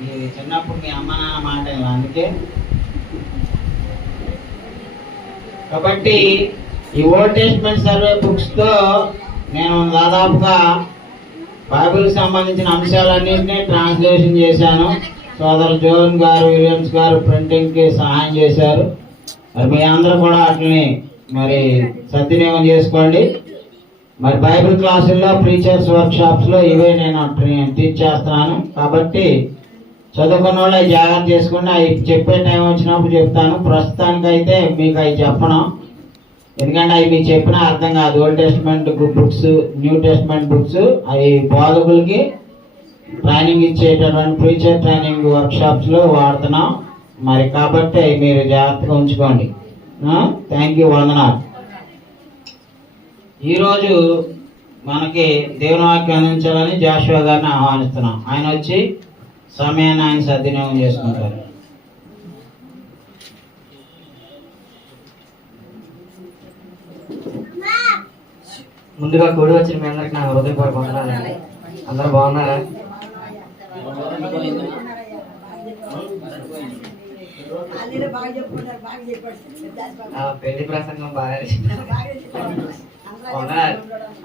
మీరు చిన్నప్పుడు మీ అమ్మ నాన్న మాట అందుకే కాబట్టి ఈ ఓల్డ్ టెస్ట్మెంట్ సర్వే బుక్స్తో నేను దాదాపుగా బైబిల్కి సంబంధించిన అంశాలన్నింటినీ ట్రాన్స్లేషన్ చేశాను. సోదరు జోన్ గారు, విలియమ్స్ గారు ప్రింటింగ్కి సహాయం చేశారు. మరి మీ అందరూ కూడా వాటిని మరి సద్వినియోగం చేసుకోండి. మరి బైబిల్ క్లాసుల్లో, ప్రీచర్స్ వర్క్షాప్స్లో ఇవే నేను టీచ్ చేస్తున్నాను. కాబట్టి చదువుకున్న వాళ్ళే జాగ్రత్త చేసుకుని అవి చెప్పే టైం వచ్చినప్పుడు చెప్తాను. ప్రస్తుతానికైతే మీకు అవి చెప్పను, ఎందుకంటే అవి మీకు చెప్పినా అర్థం కాదు. Old testament books, new testament books అవి బోధకులకి ట్రైనింగ్ ఇచ్చేటటువంటి ప్రీచర్ ట్రైనింగ్ వర్క్షాప్స్లో వాడుతున్నాం. మరి కాబట్టి అవి మీరు జాగ్రత్తగా ఉంచుకోండి. థ్యాంక్ యూ, వందనాలు. ఈరోజు మనకి దేవుని వాక్యం అందించాలని జాషువా గారిని ఆహ్వానిస్తున్నాం. ఆయన వచ్చి సమయాన్ని ఆయన సద్వినియోగం చేసుకుంటారు. ముందుగా కూడి వచ్చిన మీ అందరికి నా హృదయపూర్వక వందనాలండి. అందరూ బాగున్నారా? పెళ్లి ప్రసంగం బాగా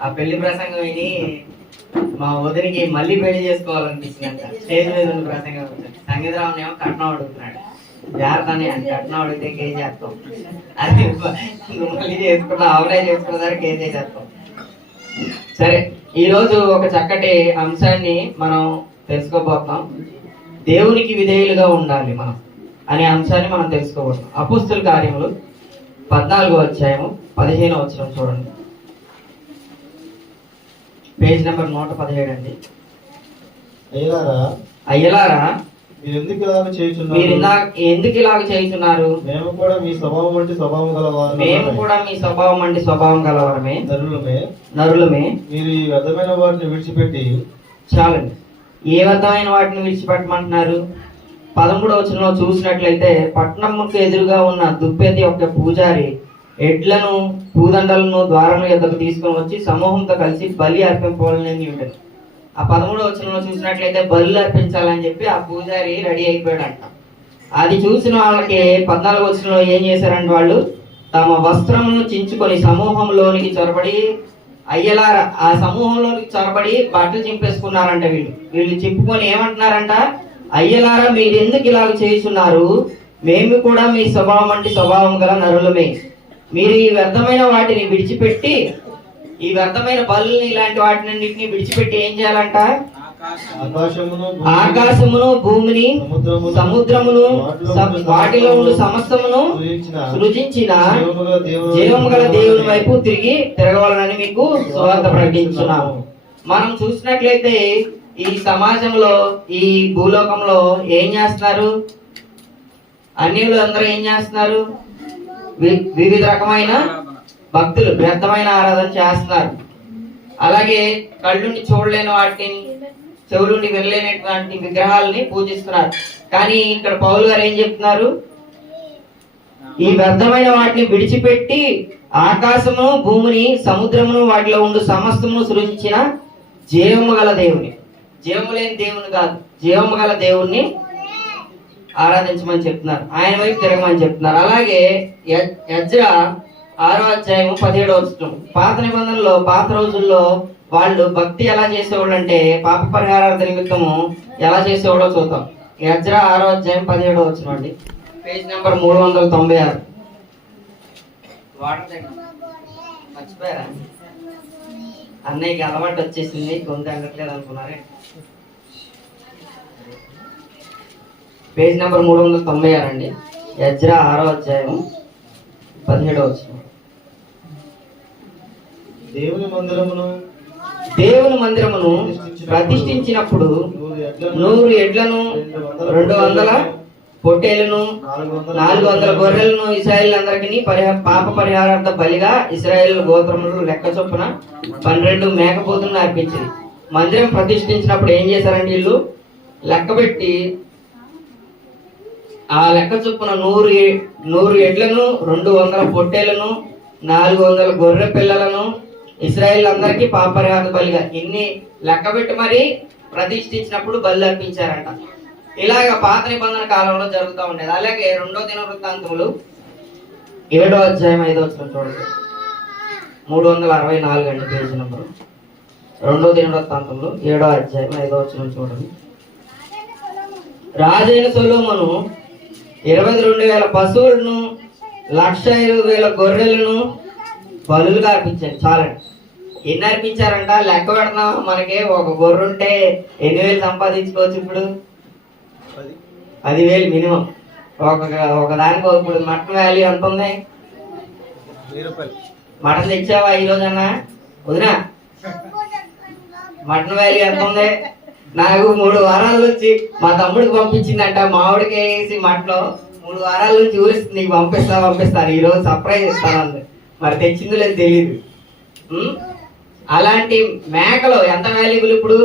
ఆ పెళ్లి ప్రసంగం విని మా వదినికి మళ్ళీ పెళ్లి చేసుకోవాలనిపించిందంట. స్టేజ్ మీద ఉన్న ప్రసంగం సంగీతరావు ఏమో కట్నం అడుగుతున్నాడు. జాగ్రత్తని అంటే కట్నం అడిగితే కేజీ చేస్తాం, అది మళ్ళీ చేసుకున్నా అవునే చేసుకున్నదానికి కేజీ చేస్తాం. సరే, ఈరోజు ఒక చక్కటి అంశాన్ని మనం తెలుసుకోబోతున్నాం. దేవునికి విధేయులుగా ఉండాలి మనం అనే అంశాన్ని మనం తెలుసుకోబోతున్నాం. అపోస్తుల కార్యములు 14వ అధ్యాయము 15వ వచనం చూడండి. పేజ్ నెంబర్ 117 అండి. అయ్యలారా మీరు ఎందుకు ఇలాగ చేయుచున్నారు? మేము కూడా మీ స్వభావం అంటే స్వభావం గలవారమే, నరులమే. మీరు ఈ వ్యర్థమైన వాటిని విడిచిపెట్టి, చాలండి, ఏ వ్యర్థమైన వాటిని విడిచిపెట్టమంటున్నారు? 13వ వచనంలో చూసినట్లయితే, పట్టణంకు ఎదురుగా ఉన్న దుప్పెతి యొక్క పూజారి ఎడ్లను, పూదండలను ద్వారముల యొద్దకు తీసుకొని వచ్చి సమూహంతో కలిసి బలి అర్పింపవాలని ఉంటుంది. ఆ 13వ వచనంలో చూసినట్లయితే బలులు అర్పించాలని చెప్పి ఆ పూజారి రెడీ అయిపోయాడంట. అది చూసిన వాళ్ళకి 14వ వచనంలో ఏం చేశారంటే, వాళ్ళు తమ వస్త్రమును చించుకొని సమూహంలోనికి చొరబడి, అయ్యలార ఆ సమూహంలోనికి చొరబడి బట్టలు చింపేసుకున్నారంట. వీళ్ళు చింపుకొని ఏమంటున్నారంట, అయ్యలారా మీరు ఎందుకు ఇలాగ చేస్తున్నారు? మేము కూడా మీ స్వభావం అంటే స్వభావం గల నరులమే. మీరు ఈ వ్యర్థమైన వాటిని విడిచిపెట్టి, ఈ వ్యర్థమైన బలుల్ని ఇలాంటి వాటినన్నింటినీ విడిచిపెట్టి ఏం చేయాలంట? ఆకాశమును, భూమిని, సముద్రమును, వాటిలో ఉండు సమస్తమును సృజించిన జీవము గల దేవుని వైపు తిరగవాలని మీకు సువార్త ప్రకటించున్నాము. మనం చూసినట్లయితే ఈ సమాజంలో, ఈ భూలోకంలో ఏం చేస్తున్నారు? అన్యులు అందరూ ఏం చేస్తున్నారు? వివిధ రకమైన భక్తులు వ్యర్థమైన ఆరాధన చేస్తున్నారు. అలాగే కళ్ళుండి చూడలేని వాటిని, చెవులుండి వినలేనటువంటి విగ్రహాలని పూజిస్తున్నారు. కానీ ఇక్కడ పౌలు గారు ఏం చెప్తున్నారు? ఈ వ్యర్థమైన వాటిని విడిచిపెట్టి ఆకాశమును, భూమిని, సముద్రమును, వాటిలో ఉండు సమస్తమును సృజించిన జీవము గల దేవుని, జీవము లేని దేవుని కాదు, జీవము గల దేవుణ్ణి ఆరాధించమని చెప్తున్నారు. ఆయన వైపు తిరగమని చెప్తున్నారు. అలాగే ఎజ్రా 6వ అధ్యాయము 17వ వచనం. పాత నిబంధనలో, పాత రోజుల్లో వాళ్ళు భక్తి ఎలా చేసేవాళ్ళు అంటే, పాప పరిహారార్థ నిమిత్తము ఎలా చేసేవాడో చూద్దాం. ఎజ్రా 6వ అధ్యాయం 17వ వచనం అండి. Page number 396. మర్చిపోయారా? అన్నయ్యకి అలవాటు వచ్చేసింది, గొంతు అనట్లేదు అనుకున్నారే. పేజ్ నెంబర్ 396 అండి. ఎజ్రా 6వ అధ్యాయం 17వ వచనం. దేవుని మందిరమును ప్రతిష్ఠించినప్పుడు 100 ఎడ్లను, 200 పొట్టేలను, 400 గొర్రెలను ఇశ్రాయేలులందరికీ పాప పరిహారార్థ బలిగా ఇశ్రాయేలు గోత్రములు లెక్క చొప్పున 12 మేకపోతులను అర్పించింది. మందిరం ప్రతిష్ఠించినప్పుడు ఏం చేశారంటే, వీళ్ళు లెక్క పెట్టి ఆ లెక్క చొప్పున 100 ఎడ్లను, 200 పొట్టేలను, 400 గొర్రె పిల్లలను ఇశ్రాయేల్ అందరికీ పాప పరిహారార్థ బలిగా ఇన్ని లెక్క పెట్టి మరి ప్రతిష్ఠించినప్పుడు బలి అర్పించారంట. ఇలాగ పాత నిబంధన కాలంలో జరుగుతూ ఉండేది. అలాగే 2 దినవృత్తాంతములు 7వ అధ్యాయం 5వ వచనం చూడండి. 364 అండి పేజీ నెంబరు. 2 దినవృత్తాంతములు 7వ అధ్యాయం 5వ వచనం చూడండి. రాజైన సొలొమోను 22,000 పశువులను 1,20,000 గొర్రెలను బలులుగా అర్పించారు. చాలండి. ఎన్ని అర్పించారంట? లెక్క పెడతాం. మనకి ఒక గొర్రె ఉంటే ఎన్ని వేలు సంపాదించుకోవచ్చు? ఇప్పుడు 10,000 మినిమం. ఒక దానికి ఇప్పుడు మటన్ వాల్యూ ఎంత ఉంది? 1000 రూపాయలు. మటన్ తెచ్చావా ఈ రోజన్నా? వదినా, మటన్ వాల్యూ ఎంత ఉంది? నాకు 3 వారాల నుంచి మా తమ్ముడికి పంపించిందంట. మామిడికి వేసి మటన్ 3 వారాల నుంచి ఊరిస్తుంది. నీకు పంపిస్తాను, ఈ రోజు సర్ప్రైజ్ ఇస్తాను. మరి తెచ్చిందో లేదు తెలియదు. అలాంటి మేకలు ఎంత వాల్యుబుల్? ఇప్పుడు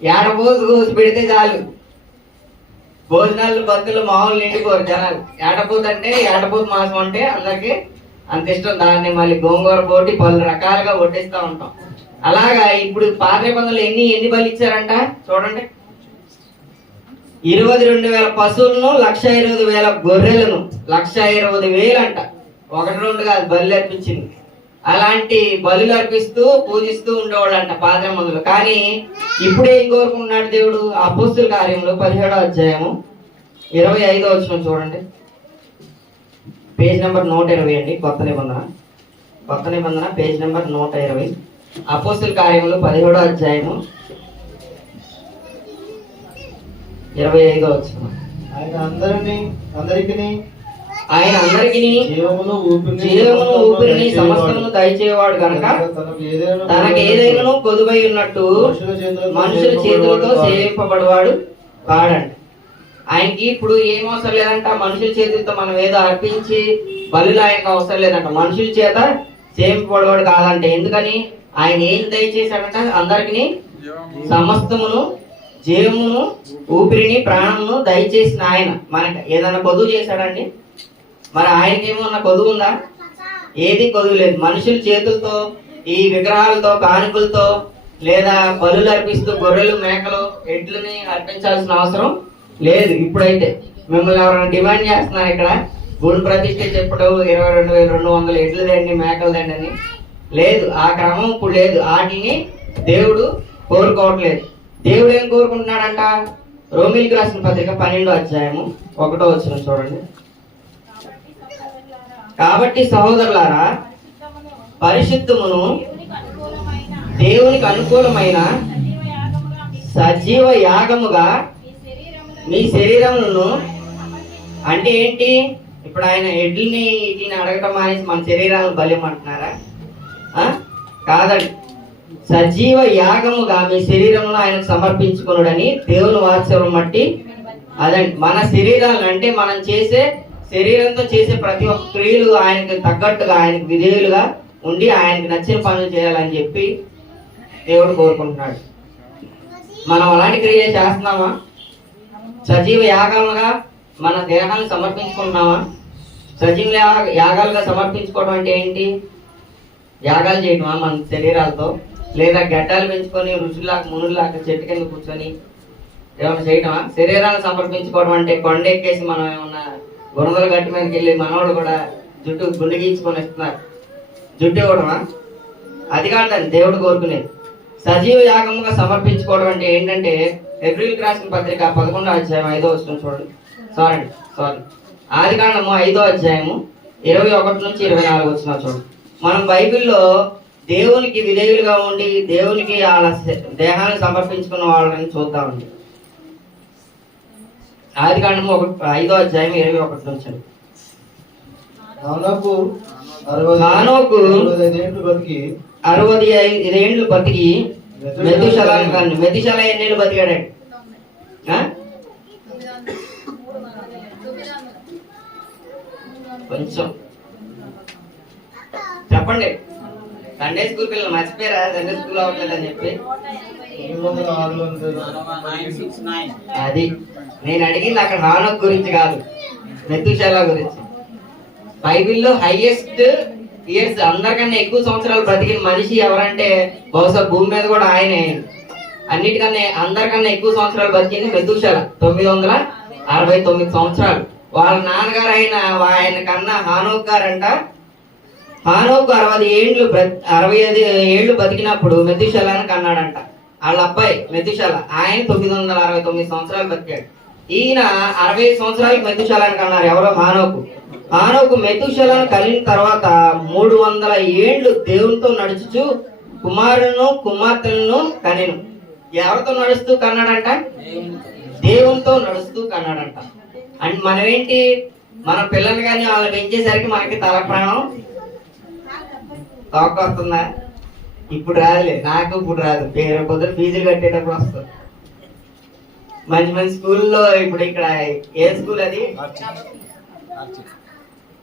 ఏడపోసు కోసి పెడితే చాలు, భోజనాలు భక్తులు మామూలు నిండిపోరు జనాలు. ఏటపోతు మాంసం అంటే అందరికి అంత ఇష్టం. దాన్ని మళ్ళీ గోంగూర పోటీ పలు రకాలుగా వడ్డిస్తూ ఉంటాం. అలాగా ఇప్పుడు పాత నిబంధనలు ఎన్ని బలి ఇచ్చారంట చూడండి. 22,000 పశువులను 1,20,000 గొర్రెలను 1,20,000 అంట. 1-2 కాదు బలి అర్పించింది. అలాంటి బలులు అర్పిస్తూ పూజిస్తూ ఉండేవాళ్ళంట పాత నిబంధనలు. కానీ ఇప్పుడు ఏం కోరుకుంటున్నాడు దేవుడు? అపోస్తుల కార్యములు 17వ అధ్యాయము 25వ వచనం చూడండి. పేజ్ నెంబర్ 120 అండి. కొత్త నిబంధన పేజ్ నెంబర్ 120. అపోస్తుల కార్యములు 17వ అధ్యాయము 25వ వచనం. ఆయన అందరికీ జీవమును ఊపిరిని సమస్తమును దయచేవాడు గనక తనకు ఏదైనా కొదువై ఉన్నట్టు మనుషుల చేతులతో సేవింపబడవాడు కాడండి. ఆయనకి ఇప్పుడు ఏం అవసరం లేదంట. మనుషుల చేతులతో మనం ఏదో అర్పించి బలులు ఆయనకు అవసరం లేదంట. మనుషుల చేత సేవింపబడవాడు కాదంట. ఎందుకని? ఆయన ఏం దయచేశాడంట? అందరికి సమస్తమును, జీవమును, ఊపిరిని, ప్రాణమును దయచేసిన ఆయన మనకి ఏదైనా కొదువు చేశాడండి? మరి ఆయనకేమన్నా కొదువు ఉందా? ఏది కొదువు లేదు. మనుషుల చేతులతో ఈ విగ్రహాలతో కానుకలతో లేదా బలులు అర్పిస్తూ గొర్రెలు మేకలు ఎడ్లని అర్పించాల్సిన అవసరం లేదు. ఇప్పుడైతే మిమ్మల్ని ఎవరైనా డిమాండ్ చేస్తున్నారు ఇక్కడ గుడి ప్రతిష్ఠ చెప్పడం 22,200 ఎడ్లు దండి మేకలు దండి అని లేదు. ఆ క్రమం ఇప్పుడు లేదు. వాటిని దేవుడు కోరుకోవట్లేదు. దేవుడు ఏం కోరుకుంటున్నాడంట? రోమిలికి రాసిన పత్రిక 12వ అధ్యాయము 1వ వచనం చూడండి. కాబట్టి సహోదరులారా, పరిశుద్ధమును దేవునికి అనుకూలమైన సజీవ యాగముగా మీ శరీరములను, అంటే ఏంటి? ఇప్పుడు ఆయన ఎడ్లని వీటిని అడగటం మానేసి మన శరీరాలను బలిమంటున్నారా? కాదండి. సజీవ యాగముగా మీ శరీరంలో ఆయనకు సమర్పించుకున్నాడని దేవుని వాత్సల్యం బట్టి అదండి. మన శరీరాలను అంటే మనం చేసే శరీరంతో చేసే ప్రతి ఒక్క క్రియలు ఆయనకు తగ్గట్టుగా, ఆయనకు విధేయులుగా ఉండి ఆయనకు నచ్చిన పనులు చేయాలని చెప్పి దేవుడు కోరుకుంటున్నాడు. మనం అలాంటి క్రియలు చేస్తున్నామా? సజీవ యాగాలుగా మన దేహాన్ని సమర్పించుకుంటున్నామా? సజీవ యాగాలుగా సమర్పించుకోవడం అంటే ఏంటి? యాగాలు చేయటమా మన శరీరాలతో? లేదా గడ్డాలు పెంచుకొని ఋషులాగా మునులాగా చెట్టు కింద కూర్చొని ఏమైనా చేయటమా? శరీరాన్ని సమర్పించుకోవడం అంటే కొండ ఎక్కేసి మనం ఏమన్నా గుణదల గట్టి మీదకి వెళ్ళి మనవాళ్ళు కూడా జుట్టు గుండె గీయించుకొని ఇస్తున్నారు, జుట్టు ఇవ్వడమా? అది కాదండి దేవుడు కోరుకునేది. సజీవ యాగముగా సమర్పించుకోవడం అంటే ఏంటంటే ఎబ్రిల్కి రాసిన పత్రిక 11వ అధ్యాయం 5వ వచనం చూడండి. సారీ ఆదికాండము 5వ అధ్యాయము 21 నుంచి 24 వచనాలు చూడండి. మనం బైబిల్లో దేవునికి విధేయులుగా ఉండి దేవునికి వాళ్ళ దేహాన్ని సమర్పించుకున్న వాళ్ళని చూద్దామండి. ఆదికాండము 5వ అధ్యాయం 21 నుంచి. హనోకు 65 ఏండ్లు బతికి మెతుషల ఎన్ని ఏళ్ళు బతికాడండి? కొంచెం చెప్పండి. సండే స్కూల్ పిల్లలు మర్చిపోయారా? సండే స్కూల్ అవ్వట్లేదు అని చెప్పి. అది నేను అడిగింది అక్కడ హానోక్ గురించి కాదు, మెతుషల గురించి. బైబిల్లో హైయెస్ట్ ఇయర్స్ అందరికన్నా ఎక్కువ సంవత్సరాలు బ్రతికిన మనిషి ఎవరంటే బహుశా భూమి మీద కూడా ఆయనే. అన్నిటికన్నా అందరికన్నా ఎక్కువ సంవత్సరాలు బతికింది మెతుషల 969 సంవత్సరాలు. వాళ్ళ నాన్నగారు ఆయన కన్నా హానోక్ గారంట. హానోక్ 65 ఏళ్ళు బతికినప్పుడు మెతుషలను కన్నాడంట. వాళ్ళ అబ్బాయి మెతుషల ఆయన 969 సంవత్సరాలు బతికాడు. ఈయన 60 సంవత్సరాలకు మెతుషలను కన్నారు. ఎవరో హానోకు మెతుషలను కలిగిన తర్వాత 300 ఏళ్ళు దేవునితో నడుచుచు కుమారులను కుమార్తెలను కనెను. ఎవరితో నడుస్తూ కన్నాడంట? దేవునితో నడుస్తూ కన్నాడంట. అండ్ మనం ఏంటి, మన పిల్లలు కానీ వాళ్ళు పెంచేసరికి మనకి తల ప్రాణం తోకొస్తుందా? ఇప్పుడు రాదులే, నాకు ఇప్పుడు రాదు. పొద్దున ఫీజులు కట్టేటప్పుడు వస్తుంది. మంచి మంచి స్కూల్లో ఇప్పుడు ఇక్కడ ఏ స్కూల్ అది,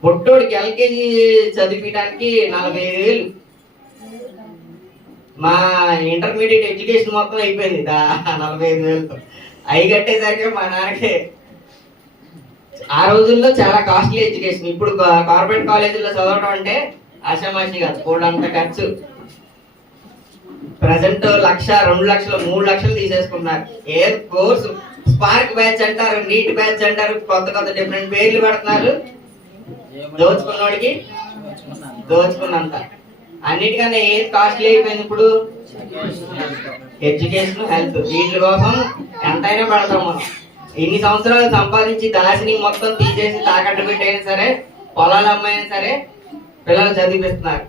పుట్టోడికి ఎల్కేజీ చదివించడానికి 45,000. మా ఇంటర్మీడియట్ ఎడ్యుకేషన్ మొత్తం అయిపోయింది 45,000తో. అవి కట్టేసరికి మా నాన్నకి ఆ రోజుల్లో చాలా కాస్ట్లీ ఎడ్యుకేషన్. ఇప్పుడు కార్పొరేట్ కాలేజీలో చదవడం అంటే ఆషామాషి కాదు, కూడంత ఖర్చు. ప్రజెంట్ 1,00,000, 2,00,000, 3,00,000 తీసేసుకున్నారు. ఏ కోర్సు స్పార్క్ బ్యాచ్ అంటారు, నీట్ బ్యాచ్ అంటారు, కొత్త కొత్త డిఫరెంట్ పేర్లు పెడుతున్నారు. దోచుకున్నోడికి దోచుకున్నంత. అన్నిటికన్నా ఏది కాస్ట్లీ అయిపోయింది ఇప్పుడు? Education, health. వీటి కోసం ఎంతైనా పెడతాం మనం. ఇన్ని సంవత్సరాలు సంపాదించి దాసిని మొత్తం తీసేసి తాకట్టు పెట్టైనా సరే, పొలాలు అమ్మైనా సరే పిల్లలు చదివిస్తున్నారు.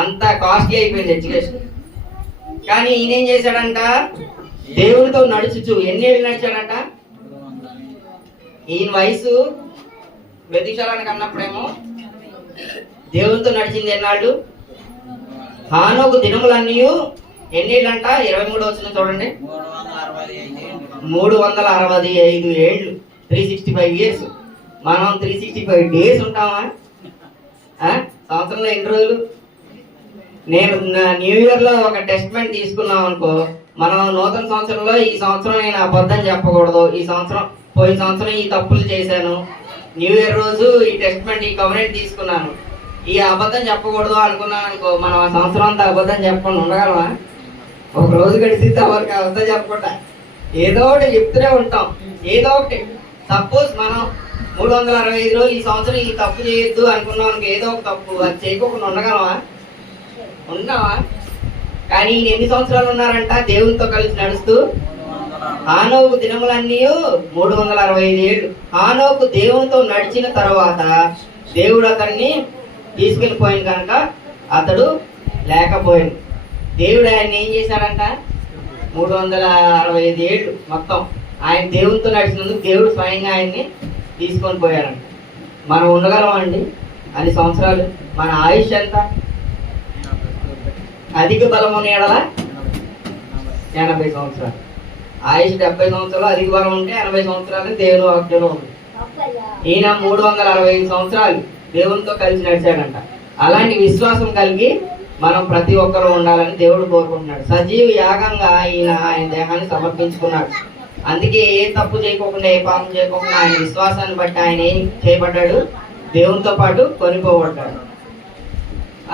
అంత కాస్ట్లీ అయిపోయింది ఎడ్యుకేషన్. కానీ ఈయన ఏం చేశాడంట? దేవుడితో నడుచుచు ఎన్ని ఏళ్ళు నడిచాడంట? ఈయన వయసు మెతుషలానికి అన్నప్పుడేమో దేవుడితో నడిచింది ఎన్నాళ్ళు? హానోకు దినములన్నీ ఎన్నేళ్ళంట? 23 వచ్చిన చూడండి, 365 ఏళ్ళు, 365 ఇయర్స్. మనం 365 డేస్ ఉంటామా? సంవత్సరంలో ఎన్ని రోజులు? నేను న్యూ ఇయర్ లో ఒక టెస్ట్మెంట్ తీసుకున్నాం అనుకో, మనం నూతన సంవత్సరంలో ఈ సంవత్సరం నేను అబద్ధం చెప్పకూడదు, పోయిన సంవత్సరం ఈ తప్పులు చేశాను, న్యూ ఇయర్ రోజు ఈ టెస్ట్మెంట్, ఈ కవరెంట్ తీసుకున్నాను, ఈ అబద్ధం చెప్పకూడదు అనుకున్నాను అనుకో, మనం ఆ సంవత్సరం అంతా అబద్ధం చెప్పకుండా ఉండగలమా? ఒక రోజు గడిచితే ఎవరికి అబద్ధం చెప్పకుండా ఏదో ఒకటి చెప్తూనే ఉంటాం. ఏదో ఒకటి. సపోజ్ మనం 365 రోజులు ఈ సంవత్సరం ఈ తప్పు చేయొద్దు అనుకున్నాం అనుకో, ఏదో ఒక తప్పు అది చేయకోకుండా ఉండగలమా? ఉన్నావా? కానీ ఈయన ఎన్ని సంవత్సరాలు ఉన్నారంట దేవునితో కలిసి నడుస్తూ? హానోకు దినములన్నీ 365 ఏళ్ళు. హానోకు దేవునితో నడిచిన తర్వాత దేవుడు అతన్ని తీసుకెళ్ళిపోయింది కనుక అతడు లేకపోయింది. దేవుడు ఆయన్ని ఏం చేశాడంట? 365 ఏళ్ళు మొత్తం ఆయన దేవునితో నడిచినందుకు దేవుడు స్వయంగా ఆయన్ని తీసుకొని పోయాడంట. మనం ఉండగలమా అండి అన్ని సంవత్సరాలు? మన ఆయుష్ ఎంత? అధిక బలము నీడల 80 సంవత్సరాలు. ఆయుష్ 70 సంవత్సరాలు, అధిక బలం ఉంటే 80 సంవత్సరాలు దేవుని వాక్యంలో ఉంది. ఈయన 365 సంవత్సరాలు దేవునితో కలిసి నడిచాడంట. అలాంటి విశ్వాసం కలిగి మనం ప్రతి ఒక్కరూ ఉండాలని దేవుడు కోరుకుంటున్నాడు. సజీవ యాగంగా ఆయన దేహాన్ని సమర్పించుకున్నాడు. అందుకే ఏ తప్పు చేయకోకుండా, ఏ పాపం చేయకోకుండా ఆయన విశ్వాసాన్ని బట్టి ఆయన ఏం చేయబడ్డాడు? దేవునితో పాటు కొనిపోబడ్డాడు.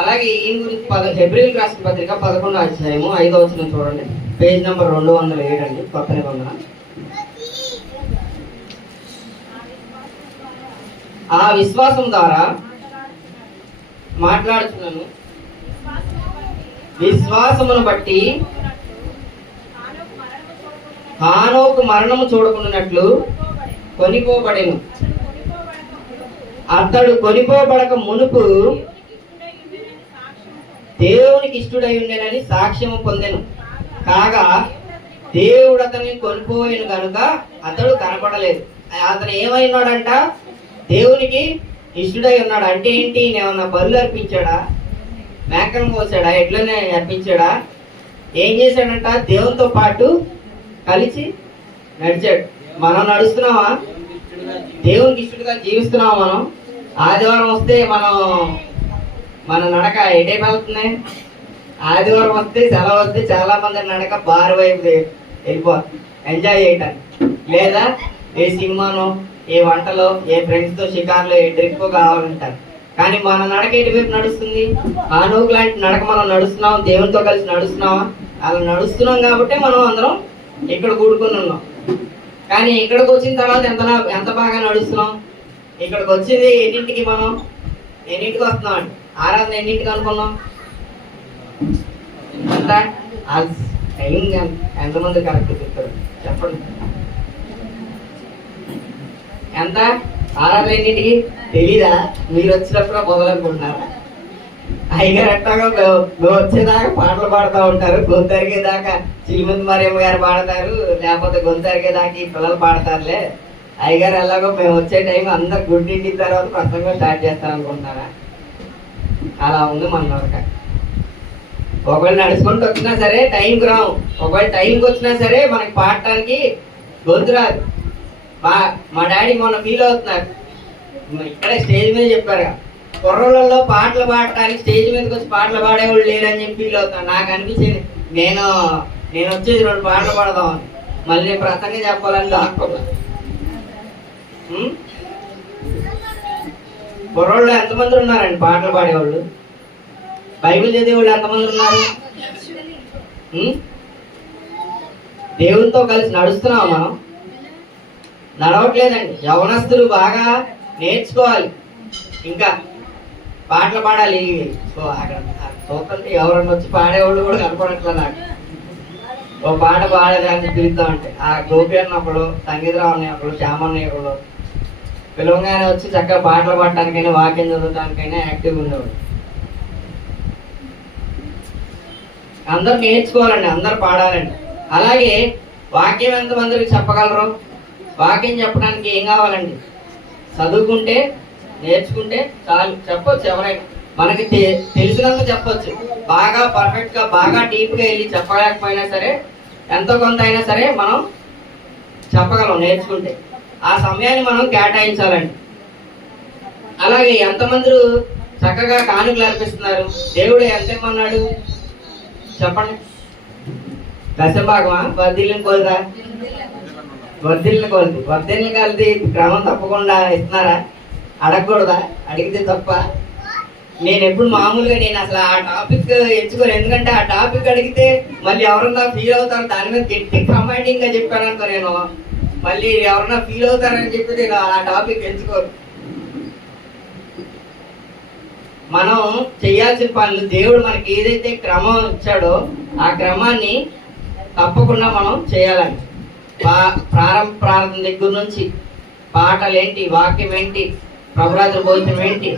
అలాగే ఈయన గురించి హెబ్రీయులకు రాసిన పత్రిక 11వ అధ్యాయము 5వ వచనం చూడండి, పేజ్ నెంబర్ 207 అండి, కొత్త నిబంధన. ఆ విశ్వాసం ద్వారా మాట్లాడుతున్నాను, విశ్వాసమును బట్టి హానోకు మరణము చూడకున్నట్లు కొనిపోబడెను. అతడు కొనిపోబడక మునుపు దేవునికి ఇష్టడై ఉండేనని సాక్ష్యము పొందెను. కాగా దేవుడు అతన్ని కొనిపోయిన కనుక అతడు కనపడలేదు. అతను ఏమైనాడంట? దేవునికి ఇష్టడై ఉన్నాడు. అంటే ఏంటి? ఏమన్నా బరులు అర్పించాడా? మేకను కోసాడా? ఎట్లనే అర్పించాడా? ఏం చేశాడంట? దేవునితో పాటు కలిసి నడిచాడు. మనం నడుస్తున్నావా? దేవునికి ఇష్టడుగా జీవిస్తున్నావా? మనం ఆదివారం వస్తే మన నడక ఎటే వెళ్తున్నాయి? ఆదివారం వస్తే, సెలవు వస్తే చాలా మంది నడక బార్ వైపు వెళ్ళిపోతుంది ఎంజాయ్ చేయటానికి, లేదా ఏ సినిమానో, ఏ వంటలో, ఏ ఫ్రెండ్స్తో షికార్లో, ఏ ట్రిప్ కావాలంటారు. కానీ మన నడక ఎటువైపు నడుస్తుంది? హానోకు లాంటి నడక మనం నడుస్తున్నాం, దేవునితో కలిసి నడుస్తున్నావా? అలా నడుస్తున్నాం కాబట్టి మనం అందరం ఇక్కడ కూడుకుని ఉన్నాం. కానీ ఇక్కడికి వచ్చిన తర్వాత ఎంత బాగా నడుస్తున్నాం. ఇక్కడికి వచ్చింది ఎన్నింటికి, మనం ఎన్నింటికి వస్తున్నాం అండి. ఆరాధన ఎన్నింటికి అనుకున్నాం? ఎంత టైం ఎంతమంది కరెక్ట్ చెప్తారు చెప్పండి. ఎంత ఆరాధన ఎన్నింటికి తెలీదా? మీరు వచ్చినప్పుడు మొదలనుకుంటున్నారా? అయ్యగారు ఎట్టాగా వచ్చేదాకా పాటలు పాడుతూ ఉంటారు, గొంతు అరిగేదాకా చిలిమంది మరియమ్మ గారు పాడతారు, లేకపోతే గొంతు అరిగేదాకా ఈ పిల్లలు పాడతారులే. అయ్యగారు ఎలాగో మేము వచ్చే టైం అందరు గుడ్డింటిన తర్వాత ప్రసంగం స్టార్ట్ చేస్తాం అనుకుంటున్నారా? అలా ఉంది మన వరకు. ఒకవేళ నడుచుకుంటూ వచ్చినా సరే టైంకి రాము, ఒకవేళ టైంకి వచ్చినా సరే మనకి పాడటానికి గొంతు రాదు. మా డాడీ మొన్న ఫీల్ అవుతున్నారు, ఇక్కడే స్టేజ్ మీద చెప్పారు, కుర్రోళ్ళలో పాటలు పాడటానికి స్టేజ్ మీదకి వచ్చి పాటలు పాడేవాళ్ళు లేరని చెప్పి ఫీల్ అవుతున్నాను. నాకు అనిపించింది నేను వచ్చేది 2 పాటలు పాడదామని, మళ్ళీ నేను ప్రసంగం చెప్పాలని దాక్కున్నా. కుర్రోళ్ళు ఎంతమంది ఉన్నారండి పాటలు పాడేవాళ్ళు? బైబిల్ చదివేవాళ్ళు ఎంతమంది ఉన్నారు? దేవునితో కలిసి నడుస్తున్నాం మనం? నడవట్లేదండి. యవనస్తులు బాగా నేర్చుకోవాలి, ఇంకా పాటలు పాడాలి. అక్కడ చూస్తుంటే ఎవరన్నా వచ్చి పాడేవాళ్ళు కూడా కనపడట్లే నాకు. ఓ పాట పాడేదాన్ని పిలుద్దామంటే ఆ గోపి అన్న ఒకడు, సంగీతరావు అన్న ఒకడు, శ్యామన్న ఒకడు పిలవగానే వచ్చి చక్కగా పాటలు పాడటానికైనా వాక్యం చదవటానికైనా యాక్టివ్గా ఉండేవాడు. అందరు నేర్చుకోవాలండి, అందరు పాడాలండి. అలాగే వాక్యం ఎంతమందికి చెప్పగలరు? వాక్యం చెప్పడానికి ఏం కావాలండి? చదువుకుంటే, నేర్చుకుంటే చాలు. చెప్పొచ్చు ఎవరైనా, మనకి తెలిసినంత చెప్పొచ్చు. బాగా పర్ఫెక్ట్ గా, బాగా డీప్ గా వెళ్ళి చెప్పలేకపోయినా సరే ఎంతో కొంత అయినా సరే మనం చెప్పగలం నేర్చుకుంటే. ఆ సమయాన్ని మనం కేటాయించాలండి. అలాగే ఎంతమంది చక్కగా కానుకలు అర్పిస్తున్నారు? దేవుడు ఎంత ఇమ్మన్నాడు చెప్పండి. దశభాగమా? వర్ధిల్లిన కొలదా? వర్ధిల్లిన కొలది. వర్ధిల్లిన కొలది క్రమం తప్పకుండా ఇస్తున్నారా? అడగకూడదా? అడిగితే తప్ప. నేను ఎప్పుడు మామూలుగా నేను అసలు ఆ టాపిక్ ఎంచుకోను, ఎందుకంటే ఆ టాపిక్ అడిగితే మళ్ళీ ఎవరన్నా ఫీల్ అవుతారు. దాని మీద గట్టి కమాండింగ్ గా చెప్పాను అనుకో, నేను మళ్ళీ ఎవరన్నా ఫీల్ అవుతారని చెప్పి నేను ఆ టాపిక్ ఎంచుకోను. మనం చేయాల్సిన పనులు, దేవుడు మనకి ఏదైతే క్రమం ఇచ్చాడో ఆ క్రమాన్ని తప్పకుండా మనం చేయాలండి. ప్రారంభం దగ్గర నుంచి పాటలు ఏంటి, వాక్యం ఏంటి, ప్రభురాత్రి భోజనం ఏంటి,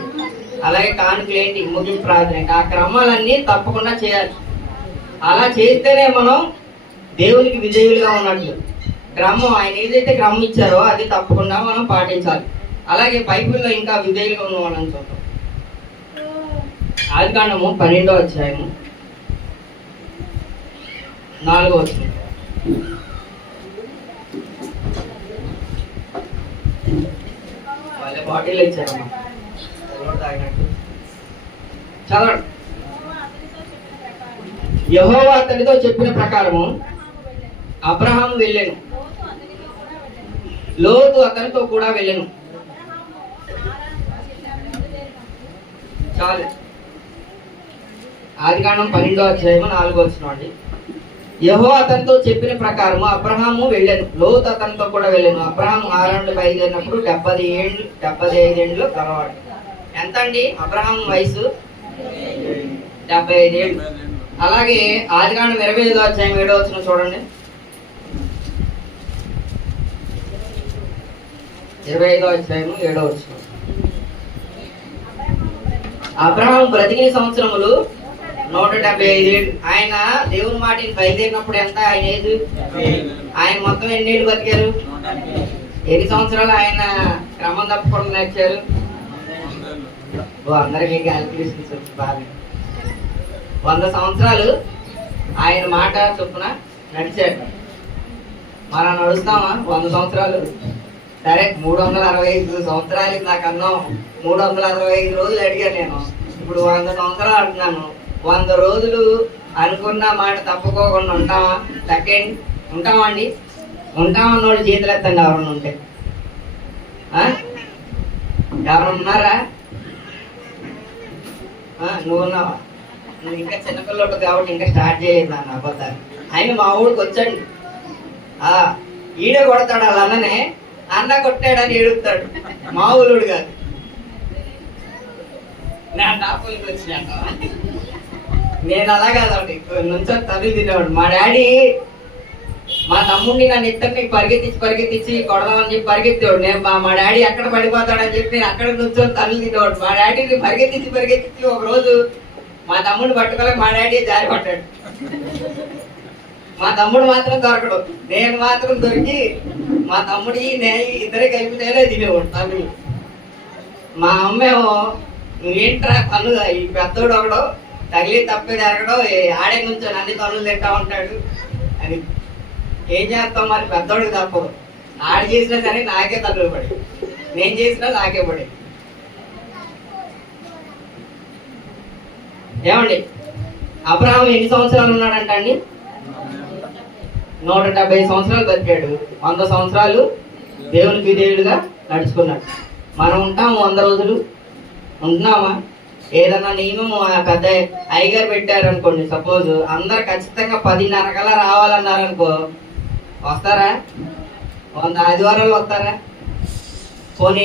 అలాగే కానుకలు ఏంటి, ముగింపు ప్రార్థన ఏంటి, ఆ క్రమాలన్నీ తప్పకుండా చేయాలి. అలా చేస్తేనే మనం దేవునికి విధేయులుగా ఉన్నట్లు. క్రమం, ఆయన ఏదైతే క్రమం ఇచ్చారో అది తప్పకుండా మనం పాటించాలి. అలాగే బైబిల్లో ఇంకా విధేయులుగా ఉన్న వాళ్ళని చూద్దాం. ఆదికాండము 12వ అధ్యాయము 4వ వచనం. వాళ్ళ బాటిల్ ఇచ్చారమ్మా, తాగినట్టు చదవండి. యెహోవా అతనితో చెప్పిన ప్రకారము అబ్రహాము వెళ్ళెను, లోతు అతనితో కూడా వెళ్ళెను. చాలు. ఆదికాండం 12వ అధ్యాయము 4వ వచనం అండి. యెహోవా అతనితో చెప్పిన ప్రకారము అబ్రహాము వెళ్ళెను, లోతు అతనితో కూడా వెళ్ళెను. అబ్రహాము హారాను బయలుదేరినప్పుడు 75 ఏళ్ళు కలవాడు. ఎంత అండి అబ్రహాము వయసు? 75 ఏళ్ళు. అలాగే ఆదికాండం 25వ అధ్యాయం 7వ వచనం చూడండి. 25వ అధ్యాయము 7వ వచనం. అబ్రహాము బ్రతికిన సంవత్సరములు 175 ఏళ్ళు. ఆయన దేవుని మాటిని బయలుదేరినప్పుడు ఎంత ఆయన ఏజ్? ఆయన మొత్తం ఎన్ని ఏళ్ళు బతికారు? ఎన్ని సంవత్సరాలు ఆయన క్రమం తప్పకుండా నడిచారు? అందరికి క్యాల్కులేషన్స్ వచ్చి బాగా 100 సంవత్సరాలు ఆయన మాట చొప్పున నడిచాడు. మనం నడుస్తామా 100 సంవత్సరాలు? సరే 365 సంవత్సరాలకి నాకు అన్నాం, 365 రోజులు అడిగాను నేను. ఇప్పుడు 100 సంవత్సరాలు అంటున్నాను. 100 రోజులు అనుకున్న మాట తప్పుకోకుండా ఉంటామా? సెకండ్ ఉంటామా అండి? ఉంటామన్నోళ్ళు చేతులు ఎత్తండి ఎవరన్నా ఉంటే. ఎవరన్నా ఉన్నారా? నువ్వు ఉన్నావా? నువ్వు ఇంకా చిన్నపిల్లడు కాబట్టి ఇంకా స్టార్ట్ చేయలేదు నాన్న అబద్ధాలు. ఆయన మా ఊడికి వచ్చండి, ఈడే కొడతాడు వాళ్ళ అన్ననే, అన్న కొట్టాడని ఏడుస్తాడు. మా ఊరుడు కాదు. నేను అలా కాదండి, నుంచో తల్లి తినేవాడు. మా డాడీ మా తమ్ముడిని నన్ను ఇద్దరిని పరిగెత్తించి కొడదామని చెప్పి పరిగెత్తేవాడు. నేను మా డాడీ ఎక్కడ పడిపోతాడని చెప్పి నేను అక్కడ నుంచొని తల్లి తినేవాడు. మా డాడీని పరిగెత్తించి ఒక రోజు మా తమ్ముడిని పట్టుకోలేక మా డాడీ జారి పట్టాడు. మా తమ్ముడు మాత్రం దొరకడు, నేను మాత్రం దొరికి మా తమ్ముడి నేను ఇద్దరే కలిపి నేనే తినేవాడు తల్లి. మా అమ్మేమో నువ్వేంట్రా పనులు, ఈ పెద్దోడు ఒకడు తగిలి తప్పే జరగడం, ఆడే నుంచి అన్ని పనులు తింటా ఉంటాడు అని. ఏం చేస్తాం మరి, పెద్దోడికి తప్పదు. ఆడు చేసినా సరే నాకే తల్లు పడి, నేను చేసినా నాకే పడి. ఏమండి, అబ్రహాము ఎన్ని సంవత్సరాలు ఉన్నాడంట అండి? 170 సంవత్సరాలు బతికాడు. 100 సంవత్సరాలు దేవునికి విధేయుడుగా నడుచుకున్నాడు. మనం ఉంటాము 100 రోజులు? ఉంటున్నామా? ఏదన్నా నియమం పెద్ద అయ్యగారు పెట్టారు అనుకోండి, సపోజ్ అందరు ఖచ్చితంగా 10:30 కల్లా రావాలన్నారనుకో, వస్తారా? 100 ఆదివారాలు వస్తారా? పోనీ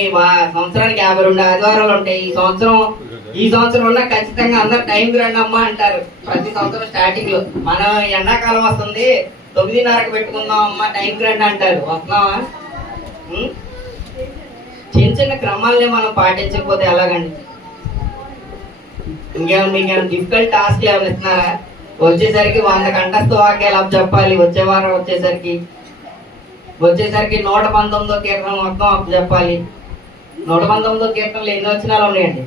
సంవత్సరానికి 52 ఆదివారాలు ఉంటాయి. ఈ సంవత్సరం ఉన్నా ఖచ్చితంగా అందరు టైంకి రండి అమ్మా అంటారు ప్రతి సంవత్సరం స్టార్టింగ్ లో. మనం ఎండాకాలం వస్తుంది 9:30కి పెట్టుకుందాం అమ్మా టైంకి రండి అంటారు. వస్తున్నావా? చిన్న క్రమాలనే మనం పాటించకపోతే ఎలాగండి? మీకేమైనా డిఫికల్ట్ టాస్క్ ఏమైనా ఇస్తున్నారా? వచ్చేసరికి 100 కంఠస్థ వాక్యాలు అప్పు చెప్పాలి. వచ్చే వారం వచ్చేసరికి 119వ కీర్తన మొత్తం అప్పు చెప్పాలి. 119వ కీర్తనలు ఎన్ని వచనాలు ఉన్నాయండి?